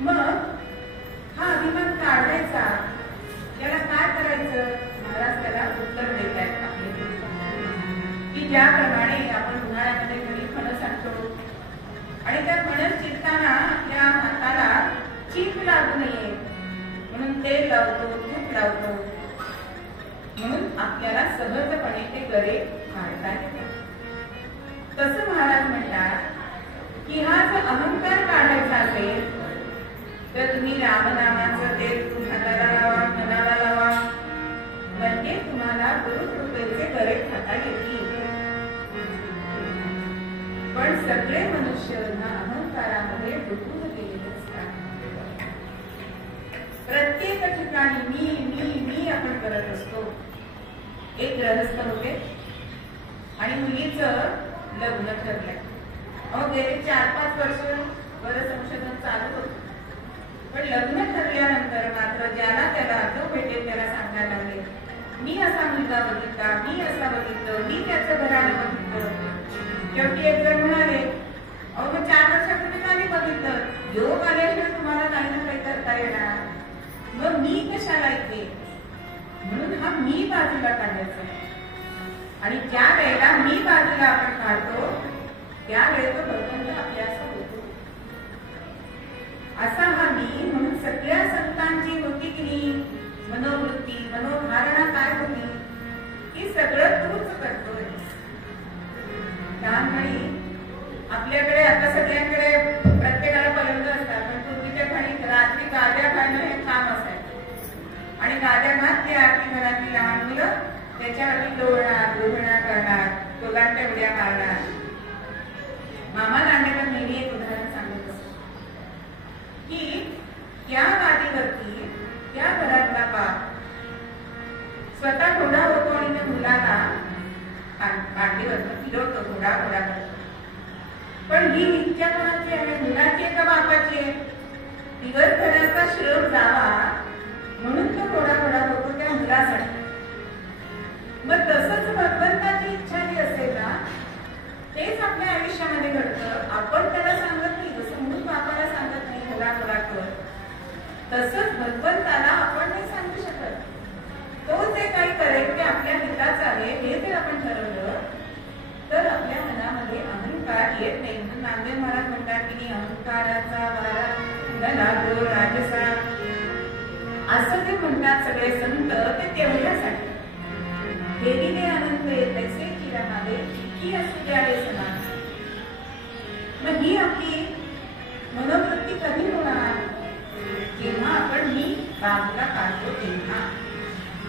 मग हा अभिमान काढायचा, त्याला काय आणि त्या फणस चिरताना आपल्या हाताला चीक लागू नये म्हणून तेल लावतो, तूप लावतो, म्हणून आपल्याला सहजपणे ते गरे काढता येतात. तसं महाराज म्हणतात की हा जर अहंकार काढायचा असेल तर तुम्ही रामनामाचं तेल हाताला लावा, मनाला लावा, म्हणजे तुम्हाला गुरुकृपेचे गरे खाता येतील. पण सगळे मनुष्य अहंकारामध्ये डुबून गेलेले असतात. प्रत्येक ठिकाणी मी आपण करत असतो. एक गृहस्थ होते आणि मुलीचं लग्न ठरलंय. गेले 4-5 वर्ष बरं संशोधन चालू होतं. पण लग्न ठरल्यानंतर मात्र ज्याला त्याला जो भेटेल त्याला सांगायला लागले, मी असा मुलगा बघितला, मी असा बघितलं, मी त्याचं घराणं बघितलं. शेवटी एक जण म्हणाले, मग 4 वर्षापूर्वी का नाही बघितलं? योग आल्याशिवाय तुम्हाला काही ना काही करता येणार, मग मी कशाला इथे? म्हणून हा मी बाजूला काढायचा. आणि ज्या वेळेला मी बाजूला आपण काढतो त्यावेळेस तो भगवंत आपल्यासमोर होतो. असा हा मी. म्हणून सगळ्या संतांची होती की नाही मनोवृत्ती, मनोधारणा काय होती की सगळं तूच करतोय. लहानपणी आपल्याकडे आता सगळ्यांकडे प्रत्येकाला पलंग असतात, पण पूर्वीच्या काळी रात्री गाद्या घालणं हे काम असायचं. आणि गाद्या घातल्या की घरातली लहान मुलं त्याच्यावरती लोळणार करणार, दोघांच्या उड्या मारणार. मामा दांडेकर नेहमी एक उदाहरण सांगत असतो की त्या गादीवरती त्या घरातला बाप स्वतः घोडा होतो आणि त्या मुलाला मांडीवरनं फिरवतो, घोडा करतो. पण ही इच्छा कोणाची आहे? मुलाची आहे का बापाची आहे? दिवसभराचा श्रम जावा म्हणून तो घोडा होतो त्या मुलासाठी. मग तसंच भगवंताची इच्छा जी असेल ना तेच आपल्या आयुष्यामध्ये घडतं. आपण त्याला सांगत नाही, जसं मूळ बापाला सांगत नाही घोडा कर, तसंच भगवंताला आपण नाही सांगू शकत. तो जे काही करेल ते आपल्या हिताचं आहे हे जर आपण ठरवलं तर आपल्या मनामध्ये अहंकार येत नाही. म्हणून नामदेव महाराज म्हणतात की अहंकाराचा वारा लागो राजसा, असं ते म्हणतात सगळे संत. ते तेवढ्यासाठी हेरिले आनंद तैसे चिरामाले चिकी असू द्यावे समान. मग ही आपली मनोवृत्ती कधी होणार? जेव्हा आपण मी बाजूला काढतो तेव्हा.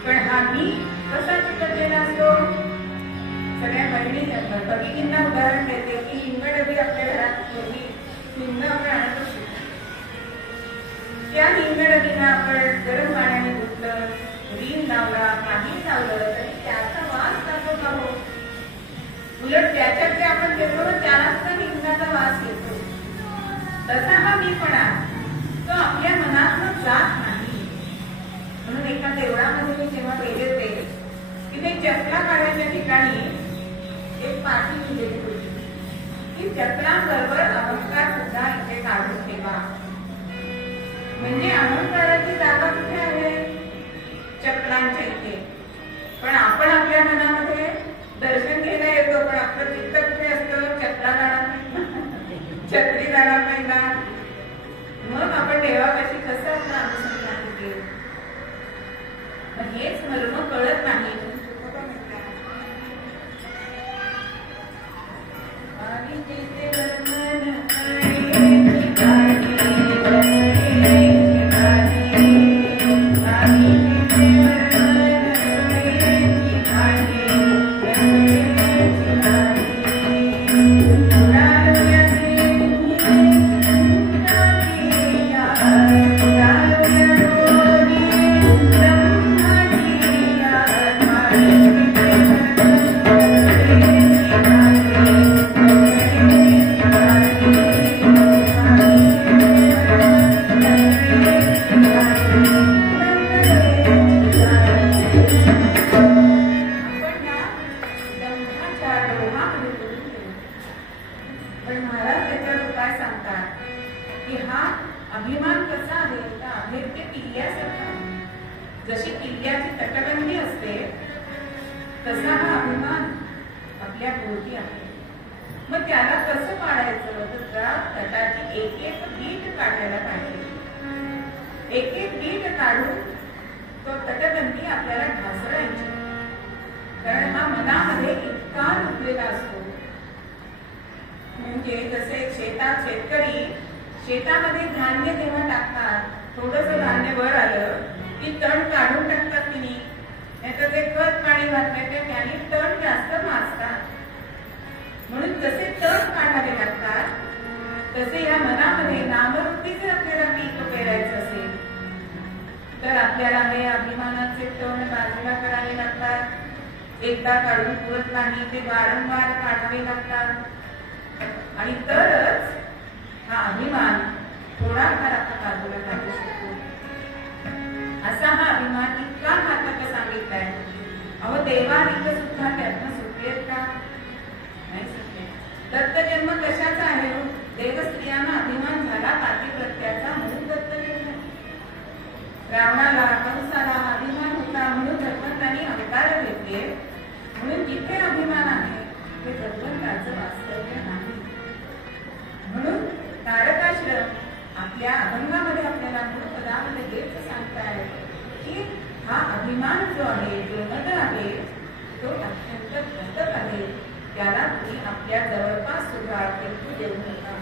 पण हा मी कसा चिकटलेला असतो? सगळ्या भगिनींना उदाहरण देते की लिंग डबी आपल्या घरात होती, लिंग आपण आणत असतो. त्या लिंग डबीला आपण गरम पाण्याने धुतलं, रीन लावला, काही लावलं तरी त्याचा वास जातो का हो? उलट त्याच्यात जे आपण घेतो त्यालाच तर लिंगाचा वास येतो. तसा हा मीपणा तो आपल्या मनातून जात नाही. म्हणून एका देवळामध्ये मी जेव्हा गेले होते तिथे चपला काढायच्या ठिकाणी एक पाठी लिहिलेली होती की चपलांबरोबर अहंकार सुद्धा इथे काढून ठेवा. म्हणजे अहंकाराची जागा कुठे आहे? चपलांच्या इथे. पण आपण आपल्या मनामध्ये दर्शन घ्यायला येतो, पण आपलं चित्त कुठे असतं? चपला जाणार नाही, छत्री जाणार नाही ना. मग आपण देवापाशी कसं आपलं अनुसंधान केलं? हेच मर्म कळत नाही. जशी किल्ल्याची तटबंदी असते तसा हा अभिमान आपल्या भोवती आहे. मग त्याला कसं पाडायचं तर त्या तटाची एक एक बीट काढायला पाहिजे. एक एक बीट काढून तो तटबंदी आपल्याला ढासळायची. कारण हा मनामध्ये इतका रुजलेला असतो. म्हणजे जसे शेतात शेतकरी शेतामध्ये धान्य जेव्हा टाकतात, थोडस धान्य वर आलं की तण काढून टाकतात की नाही, नाहीतर ते खत पाणी घातलं त्याने तण जास्त माजतात. म्हणून जसे तण काढावे लागतात तसे या मनामध्ये नामरूपी जर आपल्याला पीक पेरायचं असेल तर आपल्याला हे अभिमानाचे तण बाजूला करावे लागतात. एकदा काढून पुरत नाही, ते वारंवार काढावे लागतात. आणि तरच हा अभिमान थोडाफार आपण बाजूला काढू शकतो. असा हा अभिमान इतका घातक सांगितलाय. अहो देवानिक सुद्धा त्यातनं सुटलेत का? नाही सुटले. दत्तजन्म कशाचा आहे? देव स्त्रियांना अभिमान झाला पातिव्रत्याचा म्हणून दत्तजन्म. रावणाला कंसाला अभिमान होता म्हणून भगवंतांनी अवतार घेतले. म्हणून जिथे अभिमान आहे ते भगवंताचं वास्तव्य नाही. म्हणून तारकाश्रम आपल्या अभंगामध्ये आपल्याला मूळ पदामध्ये हेच सांगताय की हा अभिमान जो आहे, जो मद आहे, तो अत्यंत घातक आहे. त्याला तुम्ही आपल्या जवळपास सुद्धा बिलकुल देऊ नका.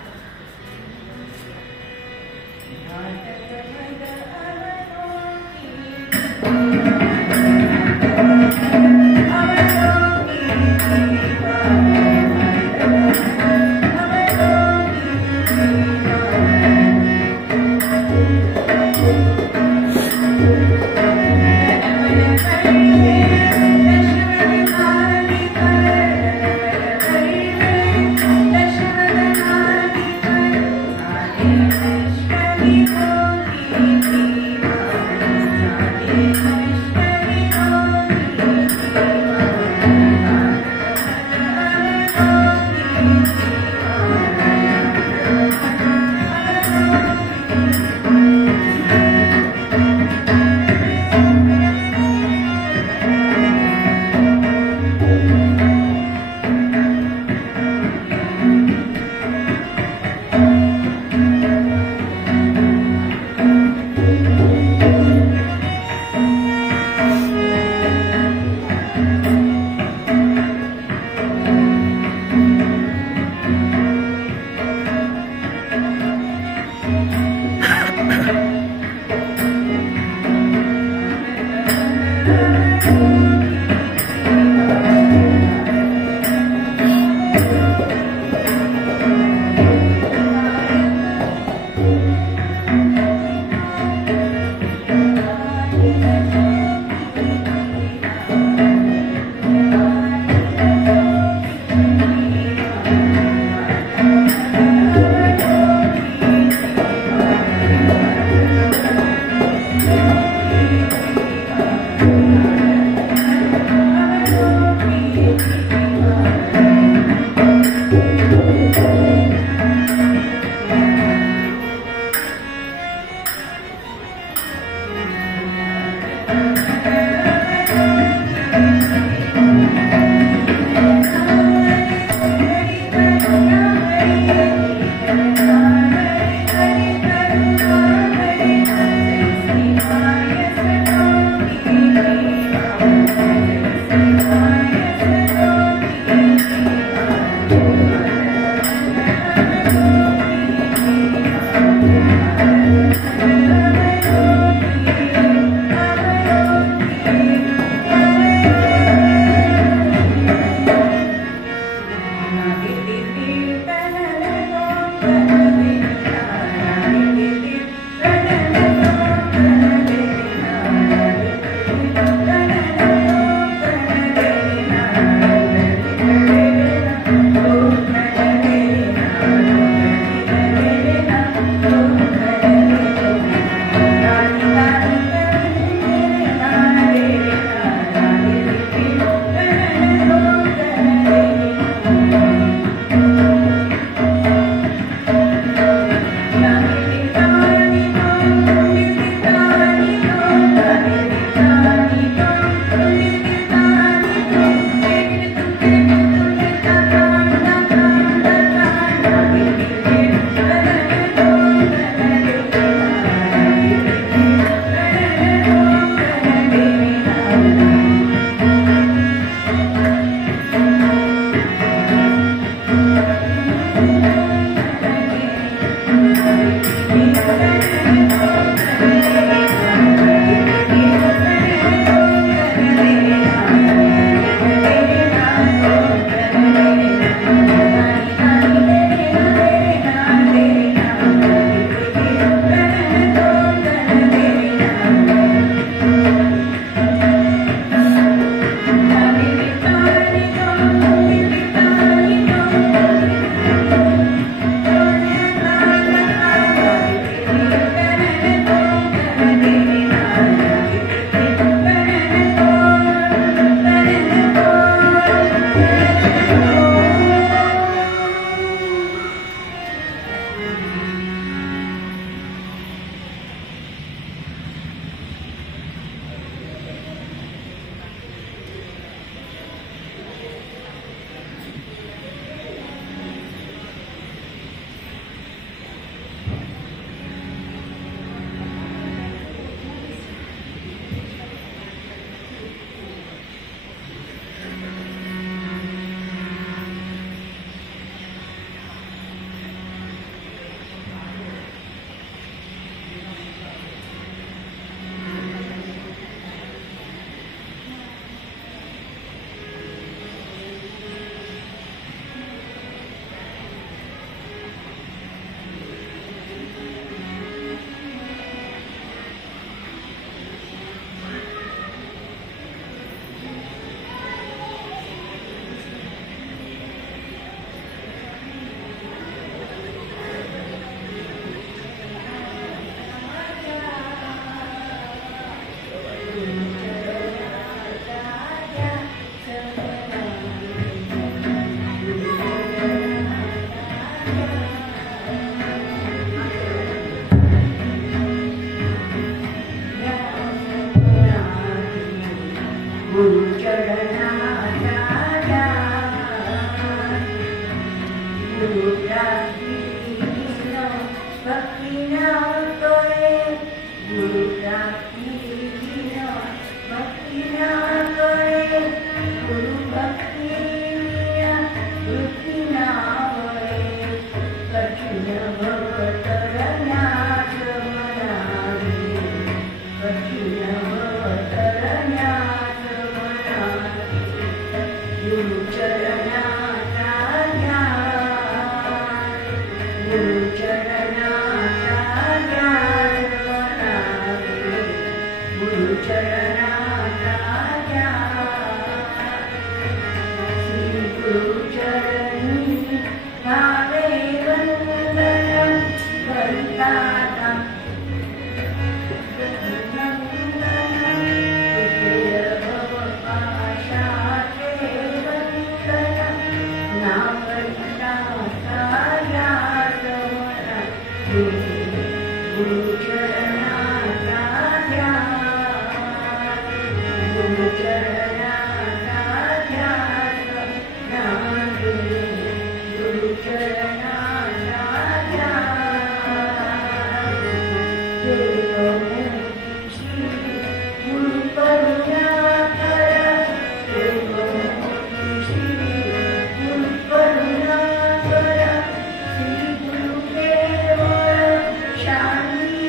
शांती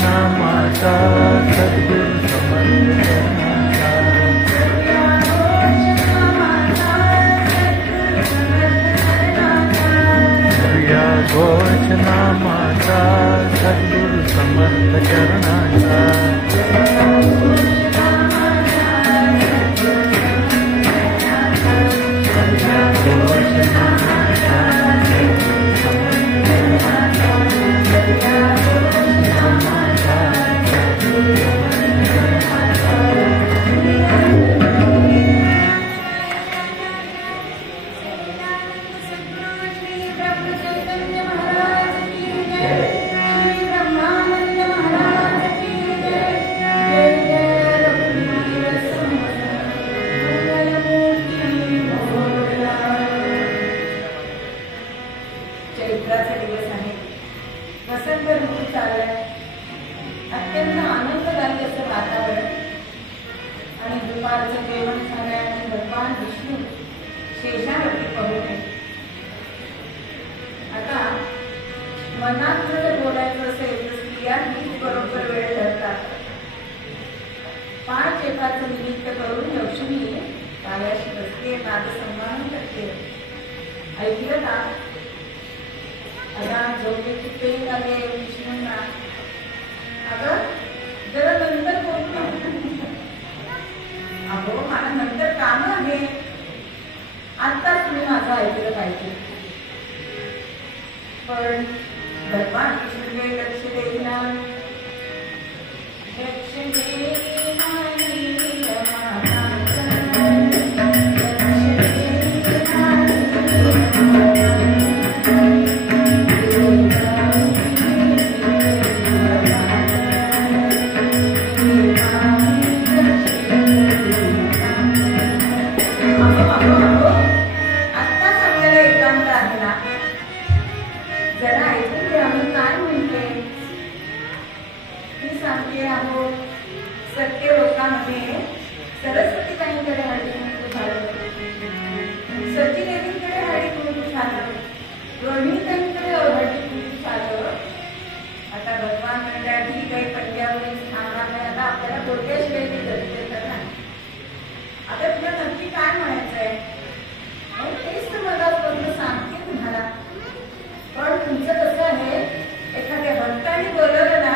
नामाचा सद्गुरु समर्थ घोष नामाचा सद्गुरु समर्थ चरणाचा चैत्राचा दिवस आहे. वसंत ऋतू चाललाय. अत्यंत आनंददायी असं वातावरण आणि दुपारचं जेवण झाल्याने भगवान विष्णू शेषावरती पहुंचले. आता मनात जर बोलायचं असेल तर स्त्रिया हीच बरोबर वेळ धरतात. 5 एकाचं निमित्त करून लक्ष्मी पायाशी बसते, नादसंमान करते. ऐकलं का? आता झोपेची पेन आले विष्णूंना. अगं जरा नंतर बोलू. अगो मला नंतर काम आहे. आत्ताच तुम्ही माझं ऐकलं पाहिजे. पण भगवान विष्णूने लक्ष देईना. लक्ष देईना जरा ऐकून घ्या मी काय म्हणते. मी सांगते अहो सत्य लोकांमध्ये सरस्वतीताईंकडे हळदीकुंकू झालं, सचिदेवींकडे हळदीकुंकू झालं, रोहिणीताईंकडे हळदीकुंकू झालं. आता भगवान म्हणतात ठीक आहे पंजाबी थांबणार नाही. आता आपल्याला बोलल्याशिवाय ती गरजेचं नाही. आता तुला नक्की काय म्हणायचंय? तेच तर मला फक्त सांगते तुम्हाला. पण तुमचं कसं आहे, एखाद्या भक्ताने बोलवलं ना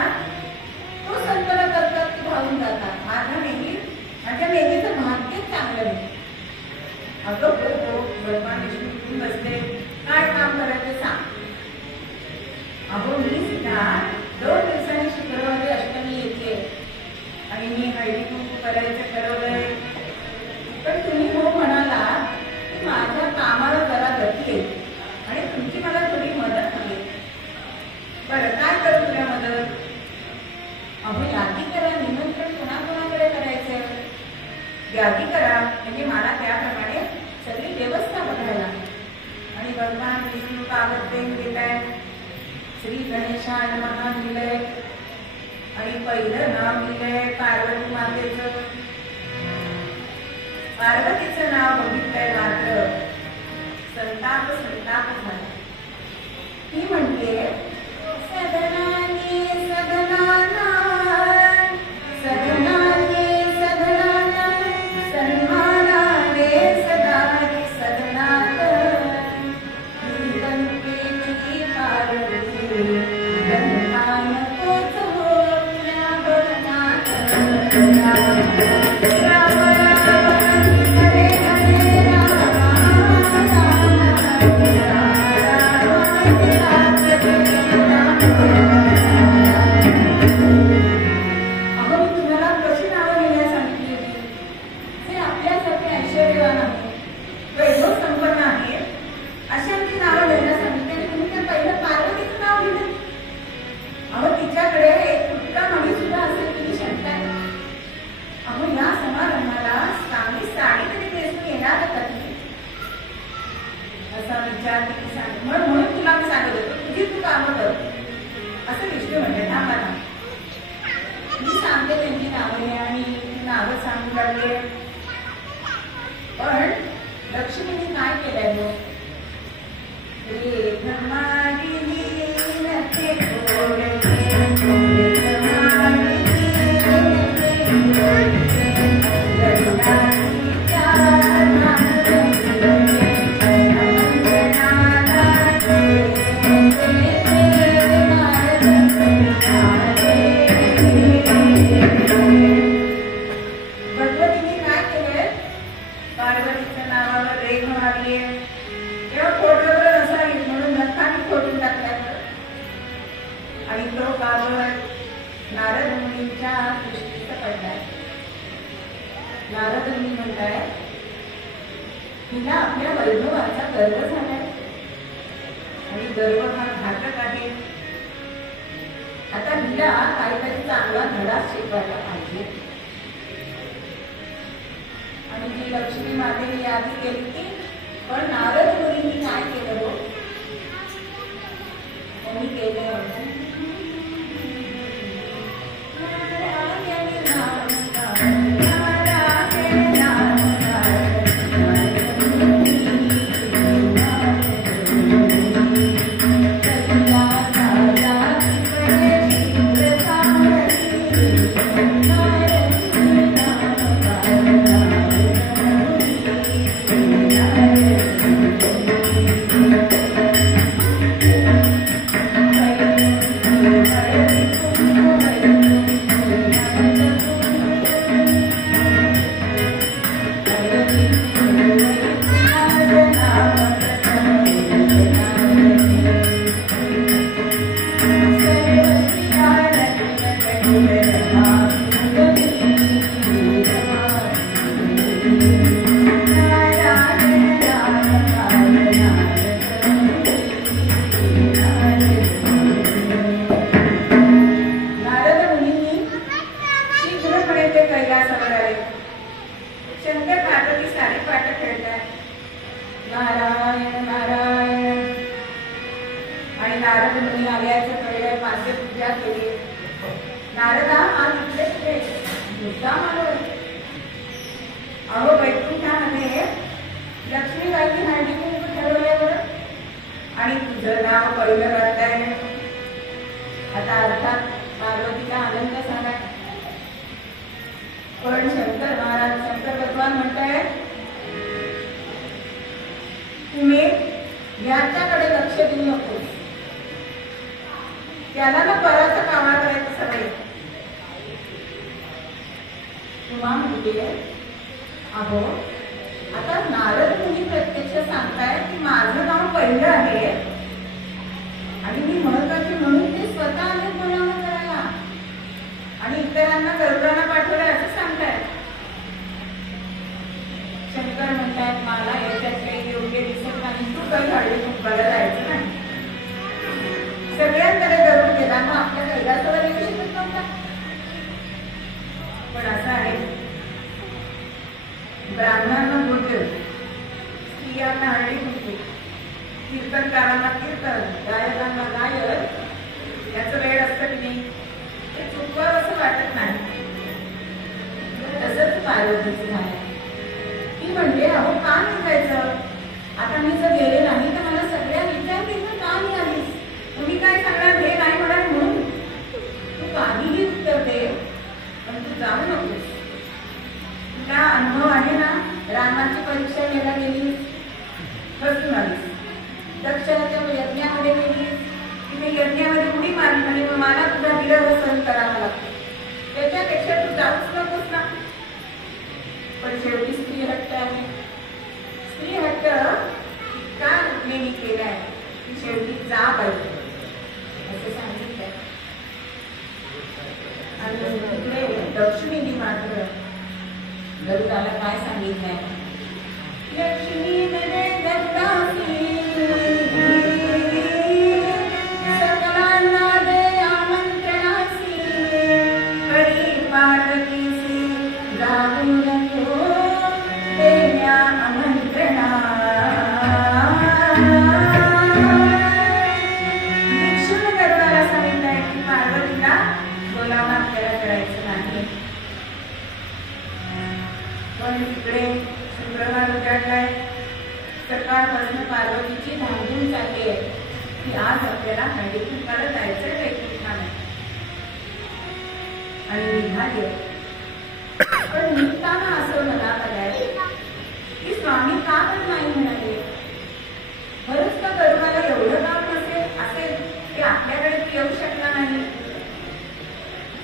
तो संकल्प करतात की धावून जातात. माझ्या मेघीचं भाग्यच चांगलं नाही. अगं हो भगवान विष्णू बसले, काय काम करायचं सांग. अहो मी सुद्धा 2 दिवसांनी शुक्रवारी अष्टमी येते आणि मी हळदी कुंकू करायचं ठरवलंय. पण तुम्ही हो म्हणाला की माझ्या कामाला जरा गती येईल आणि तुमची मला थोडी मदत हवी. बरं काय करू तुला मदत? अहो यादी करा. निमंत्रण कोणाकोणाकडे करायचं यादी करा म्हणजे मला त्याप्रमाणे सगळी व्यवस्था बघायला. आणि भगवान विष्णू कागद पेन घेत आहेत. श्री गणेशाय नमः लिहिलंय आणि पहिलं नाव लिहिलंय पार्वती मातेचं. पार्वतीचं नाव बघितलंय मात्र संताप झाला. ती म्हणते सदनाने सदनाना सदनाने सदनाना सन्मानाने सदाने सदनात लंकेची पार्वती लंकान तोच हो तुला भवनात. म्हणून तुला मी सांगत होतो तुझी तू कामं कर असं विष्णू म्हणजे ना मला. मी सांगते त्यांची नावं आणि नावं सांगू लागले. पण लक्ष्मीने काय केलंय मग? रे नारद मुनींच्या दृष्टीचं पडलाय. नारद मुनी म्हणताय तिला आपल्या वैभवाचा गर्व झालाय आणि गर्व हा घातक आहे. आता तिला काहीतरी चांगला धडा शिकवायला पाहिजे. आणि जी लक्ष्मी मातेने यादी केली ती, पण नारद मुनींनी काय केलं हो? त्यांनी केलं त्याला ना पराचा कामा करायचं सगळे. तुम्हा म्हणते अहो आता नारद मुनी प्रत्यक्ष सांगताय की माझं नाव पहिलं आहे आणि मी महत्वाची म्हणून ते स्वतः आले बोलावणं करायला आणि इतरांना गरुडांना पाठवलंय असं सांगताय. शंकर म्हणतायत मला याच्यात काही योग्य दिसत नाही, तू काही हळदी कुंकवाला जायचं नाही. सगळ्यांकडे गरुड गेला, मग आपल्या कैलासावर येऊ शकत नव्हता. पण असं आहे ब्राह्मणांना बोलतो, स्त्रियांना हळदी कुंकू, कीर्तनकारांना कीर्तन, गायकांना गायक, याचं वेळ असतं की नाही ते चुकवावं असं वाटत नाही. तसंच पार्वतीचं झालं. ती म्हणते अहो का निघायचं, आता मी जर गेले नाही तर मला सगळ्या विचारतील का नाही आलीस, तुम्ही काय सांगणार हे नाही म्हणाल म्हणून तू काहीही उत्तर दे पण तू जाऊ नकोस. तुला अनुभव आहे ना, रामाची परीक्षा घ्यायला गेलीस बसून आलीस, दक्षिणाच्या यज्ञामध्ये गेलीस तिथे यज्ञामध्ये उडी मारली म्हणजे मला तुझा विरह सहन करावा लागतो, त्याच्यापेक्षा तू जाऊच नकोस ना. पण शेवटी स्त्री हट्ट आहे. स्त्री हट्ट इतका रुक्मिणी केलाय की शेवटी जा पाहिजे असं सांगितलंय. आणि तिकडे लक्ष्मीने मात्र गरुडाला काय सांगितलंय, लक्ष्मी दत्तासी सकलांना दे आमंत्रणासी, हरी पार्वतीसी गाऊन देण्या आमंत्रणा. भिक्षूने गरुडाला सांगितलंय की पार्वतीला बोलावणं आपल्याला करायचं नाही. पण तिकडे शुक्रवार उजाडलाय, सकाळपासून पार्वतीची धामधूम चालली आहे की आज आपल्याला हळदी कुंकवाला जायचं वैकुंठाला आणि निघाली. पण निघताना असं मनात आलंय की स्वामी का पण नाही म्हणाले, खरंच का गरुडाला एवढं काम असेल की आपल्याकडे येऊ शकला नाही.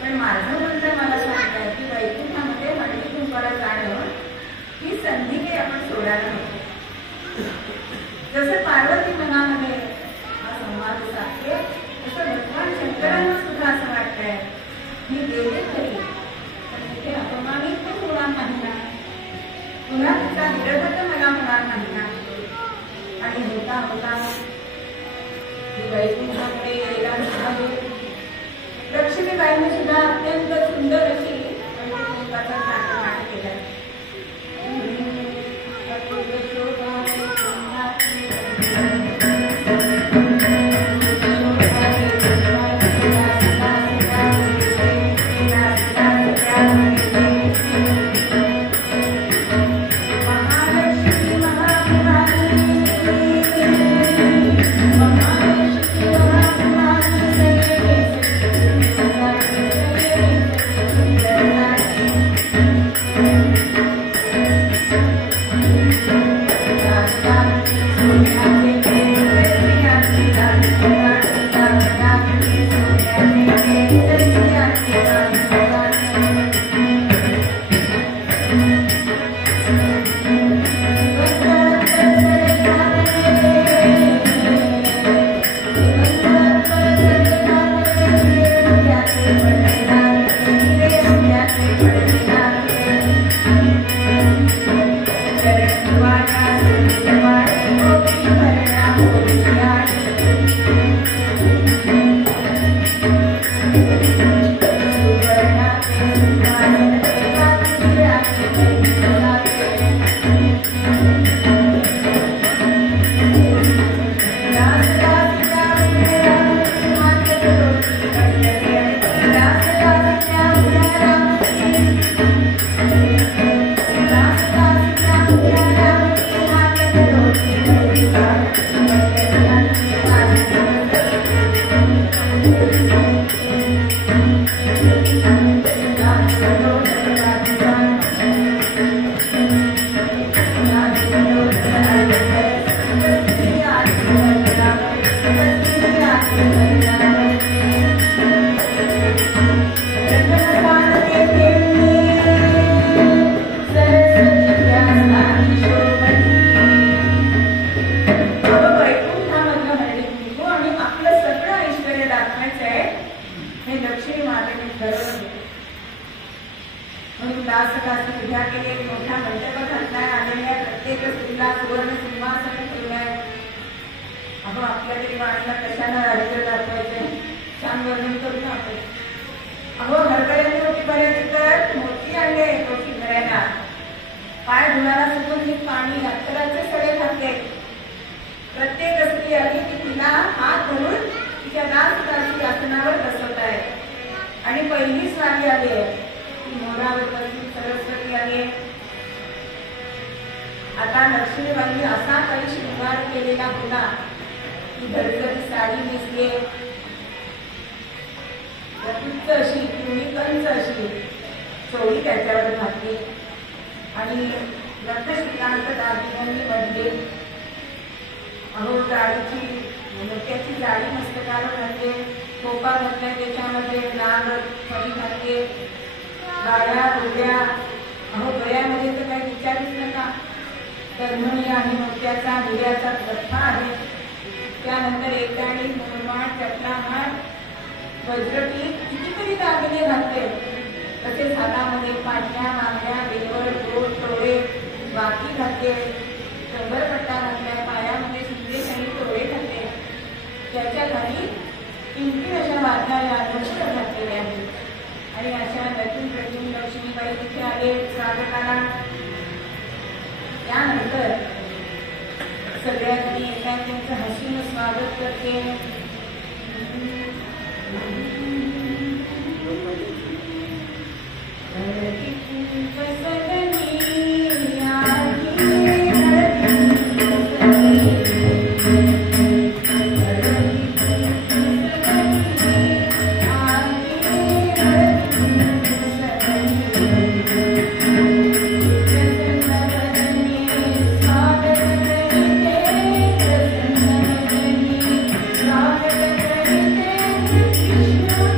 पण माझं म्हणणं मला सांगताय की वैकुंठामध्ये हळदी कुंकवाला जाणं ही संधी काही आपण सोडायला नको. जसं पार्वती मनामध्ये हा संवाद साधते तसं भगवान शंकरांना सुद्धा असं वाटतंय मी गेले तरी पण तिथे अपमानित पण होणार नाही ना, पुन्हा तिचा विरोध मला होणार नाही ना. आणि होता होता वैकुंठाकडे यायला निघाले. लक्ष्मीबाईंनी सुद्धा अत्यंत सुंदर अशी वैकुंठाचा नाट्यपाठ केला.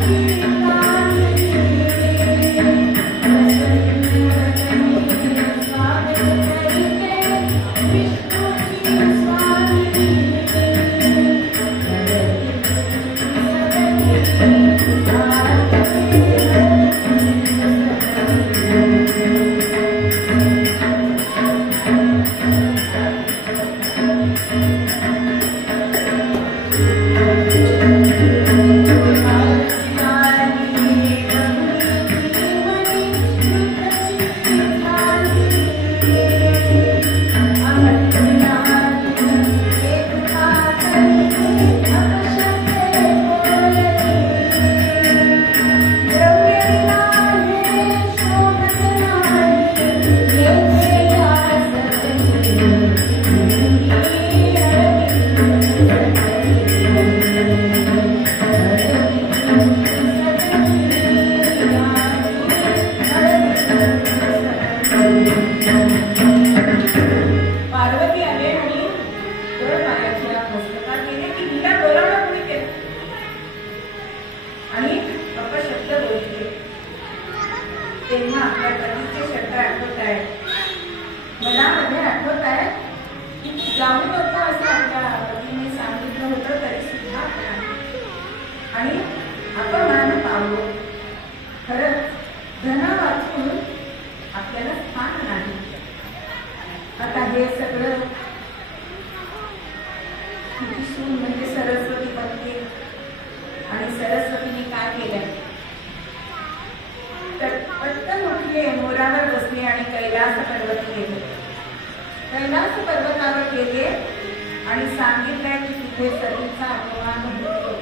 Thank you. आहेत. मला मध्ये आठवत आहे की जाऊ नको असं आपल्या पत्नीने सांगितलं होतं, तरी सुद्धा आणि आपण मान पावलो. खरंच धन वाचून आपल्याला स्थान नाही. आता हे सगळं तुझी सून म्हणजे सरस्वती बनते आणि सरस्वतीने काय केलं तर पटकन उठले, मोरावर बसले आणि कैलास पर्वत गेले. कैलास पर्वतावर गेले आणि सांगितलंय की तिथे सतीचा अपमान होतो.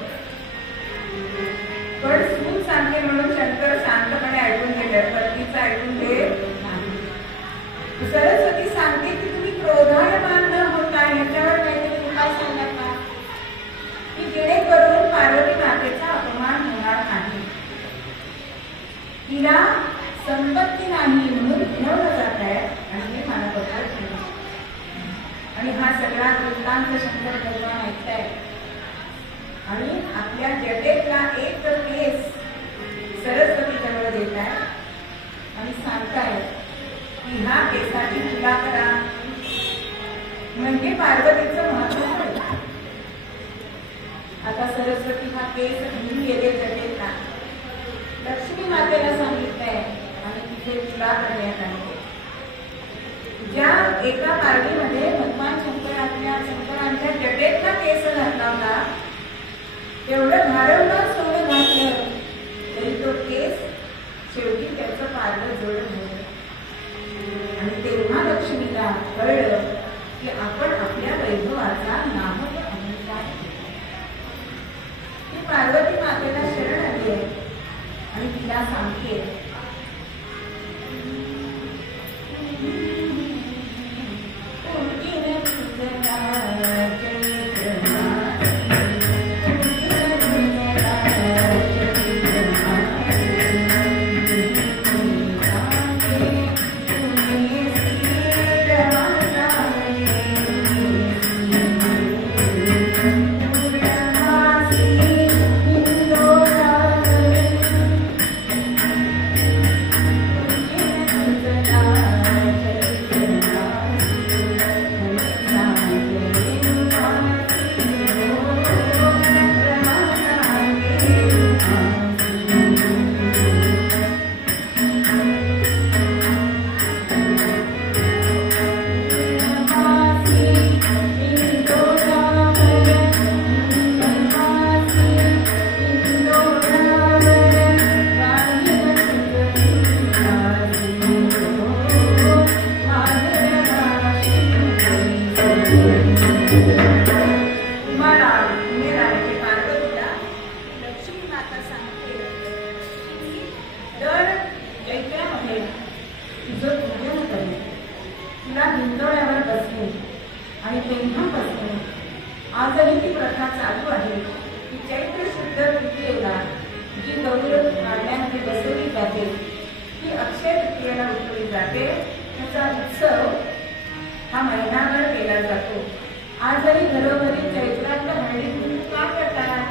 पण सून सांगते म्हणून शंकर शांतपणे ऐकून गेले, पत्नीचं ऐकून घेत नाही. सरस्वती सांगते की तुम्ही क्रोधायमान न होता याच्यावर काहीतरी उपाय सांगा का, की जेणेकरून पार्वती मातेचा अपमान होणार नाही. तिला संपत्ती नाही म्हणून विनवलं जात आहे आणि हे मला बघायला ठेवा. आणि हा सगळा वृत्तांत शंकर भगवान ऐकताय आणि आपल्या जटेतला एक केस सरस्वती जवळ देत आहे आणि सांगताय की ह्या केसाची तुला करा म्हणजे पार्वतीचं महत्व कळेल. आता सरस्वती हा केस घेऊन गेले जटेतला, लक्ष्मी मातेला सांगितलंय आणि तिथे तुला करण्यात आले. ज्या एका पार्टीमध्ये भगवान शंकरांच्या जटेतला केस घातला होता, तेवढं भारंभार सोडून घातलं तरी तो केस शेवटी त्याचं पारडं जोड झालं. आणि तेव्हा लक्ष्मीला कळलं की आपण आपल्या वैभवाचा नामक अहंकार केला. ती पार्वती मातेला शरण आली आहे आणि तिला सांगते आजही ती प्रथा चालू आहे की चैत्र शुद्ध तृतीयेला जी गौर मांडण्यामध्ये बसवली जाते ती अक्षय तृतीयेला उठवली जाते. त्याचा उत्सव हा महिनाभर केला जातो. आजही घरोघरी चैत्रातल्या हळदी का करतात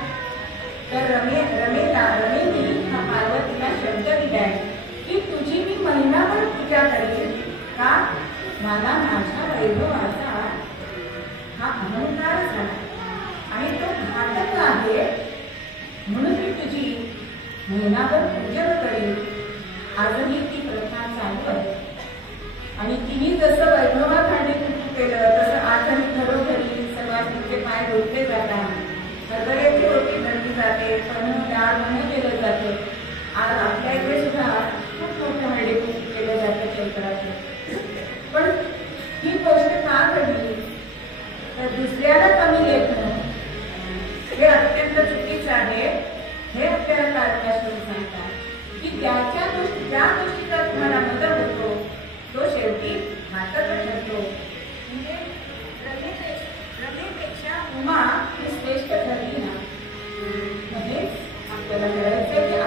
तर रमेनी हा पार्वतीला शब्द दिलाय की तुझी मी महिनाभर पूजा करेन का, मला माझ्या वैभवाचा हा अहंकार झाला आणि तो घातक आहे म्हणून मी तुझी महिनाभर पूजा करेन. आजही ती प्रथा चालू आहे आणि तिने जसं वैभवासाठी केलं तसं आजही घरोघरी सर्वांचे पाय धुतले जातात, हरभऱ्याची रोटी बनली जाते, पण डाळ केलं जातं. आज आपल्या इकडे सुद्धा खूप मोठं हळदी कुंकू केलं जातं चैत्राचं. पण ही गोष्ट का घडली तर दुसऱ्याला कमी लेखणं हे अत्यंत चुकीचं आहे. हे आपल्याला तारकाश्वर सांगतात की ज्या गोष्टीचा तुम्हाला मदत होतो तो शेवटी घातक ठरतो. म्हणजे रमेपेक्षा उमा ही श्रेष्ठ ठरली ना. म्हणजे आपल्याला करायचं की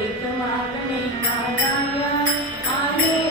एक मागणे मागाया आले